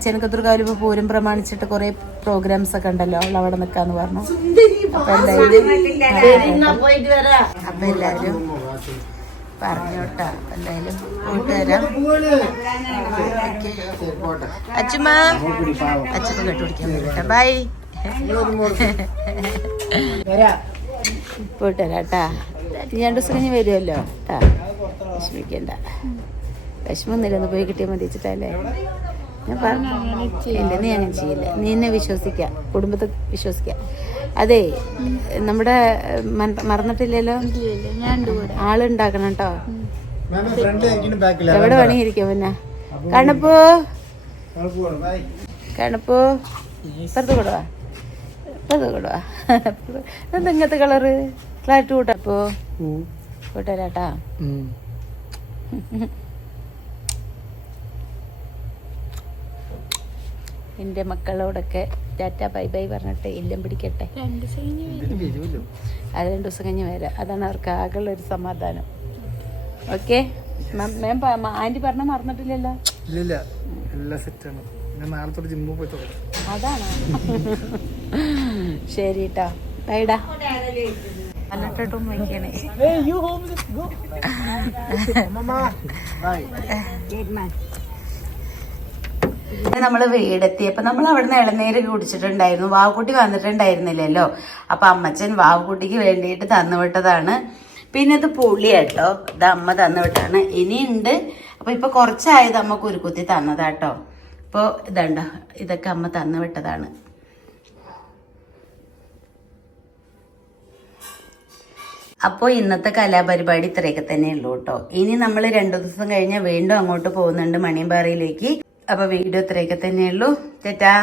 ചെനക്കത്തൂർക്കാവിൽ ഇപ്പോൾ പൂരം പ്രമാണിച്ചിട്ട് കുറെ പ്രോഗ്രാംസ് ഒക്കെ ഉണ്ടല്ലോ, അവൾ അവിടെ നിൽക്കാന്ന് പറഞ്ഞു. അപ്പൊ എല്ലാവരും പറഞ്ഞോട്ടാ. എന്തായാലും പോയിട്ട് വരാം. അച്ഛമ്മ കെട്ടുപിടിക്കാൻ പോയിട്ടാ. ബൈ, പോയിട്ട് വരാം കേട്ടാ. 2 ദിവസം കഴിഞ്ഞ് വരുമല്ലോ കേട്ടാ. വിഷമിക്കണ്ട, വിഷമൊന്നുമില്ല. ഒന്ന് പോയി കിട്ടിയാൽ മതി വെച്ചിട്ടല്ലേ ഞാൻ പറഞ്ഞു. ഇല്ല, നീ അങ്ങനെ ചെയ്യില്ല. നീ എന്നെ വിശ്വസിക്ക, കുടുംബത്തെ വിശ്വസിക്ക. അതെ, നമ്മുടെ മറന്നിട്ടില്ലല്ലോ, ആളുണ്ടാക്കണം കേട്ടോ. എവിടെ വേണമെങ്കിൽ പിന്നെ കണ്ണപ്പോ ഇപ്പുറത്ത് കൊടുവാ, എന്താ ഇങ്ങനത്തെ കളറ് ക്ലാരിറ്റ് കൂട്ടപ്പോ കൂട്ടരാട്ടാ. എൻ്റെ മക്കളോടൊക്കെ ടാറ്റ ബൈ ബൈ പറഞ്ഞിട്ട് ഇല്ലം പിടിക്കട്ടെ. അത് 2 ദിവസം കഴിഞ്ഞ് വരാം. അതാണ് അവർക്ക് ആകെയുള്ള ഒരു സമാധാനം. ഓക്കെ, ആൻറ്റി പറഞ്ഞ മറന്നിട്ടില്ലല്ലോ. എല്ലാം സെറ്റാണ്. ഞാൻ നാളെ തൊട്ട് ജിമ്മിൽ പോയി തുടങ്ങും. അതാണ്. ശരി കേട്ടോ, ബൈഡാ. അല്ലട്ടും വയ്ക്കണേ. നമ്മള് വീടെത്തിയപ്പോ നമ്മൾ അവിടുന്ന് ഇളനീര് കുടിച്ചിട്ടുണ്ടായിരുന്നു. വാവുകുട്ടി വന്നിട്ടുണ്ടായിരുന്നില്ലല്ലോ. അപ്പൊ അമ്മച്ചൻ വാവുകുട്ടിക്ക് വേണ്ടിയിട്ട് തന്നുവിട്ടതാണ്. പിന്നെ ഇത് പുളിയാട്ടോ, ഇത് അമ്മ തന്നുവിട്ടാണ്. ഇനിയുണ്ട്. അപ്പൊ ഇപ്പൊ കുറച്ചായത് അമ്മ കുരുക്കുത്തി തന്നതാട്ടോ. ഇപ്പൊ ഇതണ്ടോ, ഇതൊക്കെ അമ്മ തന്നുവിട്ടതാണ്. അപ്പോൾ ഇന്നത്തെ കലാപരിപാടി ഇത്രയൊക്കെ തന്നെ ഉള്ളൂ കേട്ടോ. ഇനി നമ്മൾ 2 ദിവസം കഴിഞ്ഞ് വീണ്ടും അങ്ങോട്ട് പോകുന്നുണ്ട് മണിയമ്പാറയിലേക്ക്. അപ്പൊ വീഡിയോ ഇത്രയൊക്കെ തന്നെയുള്ളൂ. ചേട്ടാ.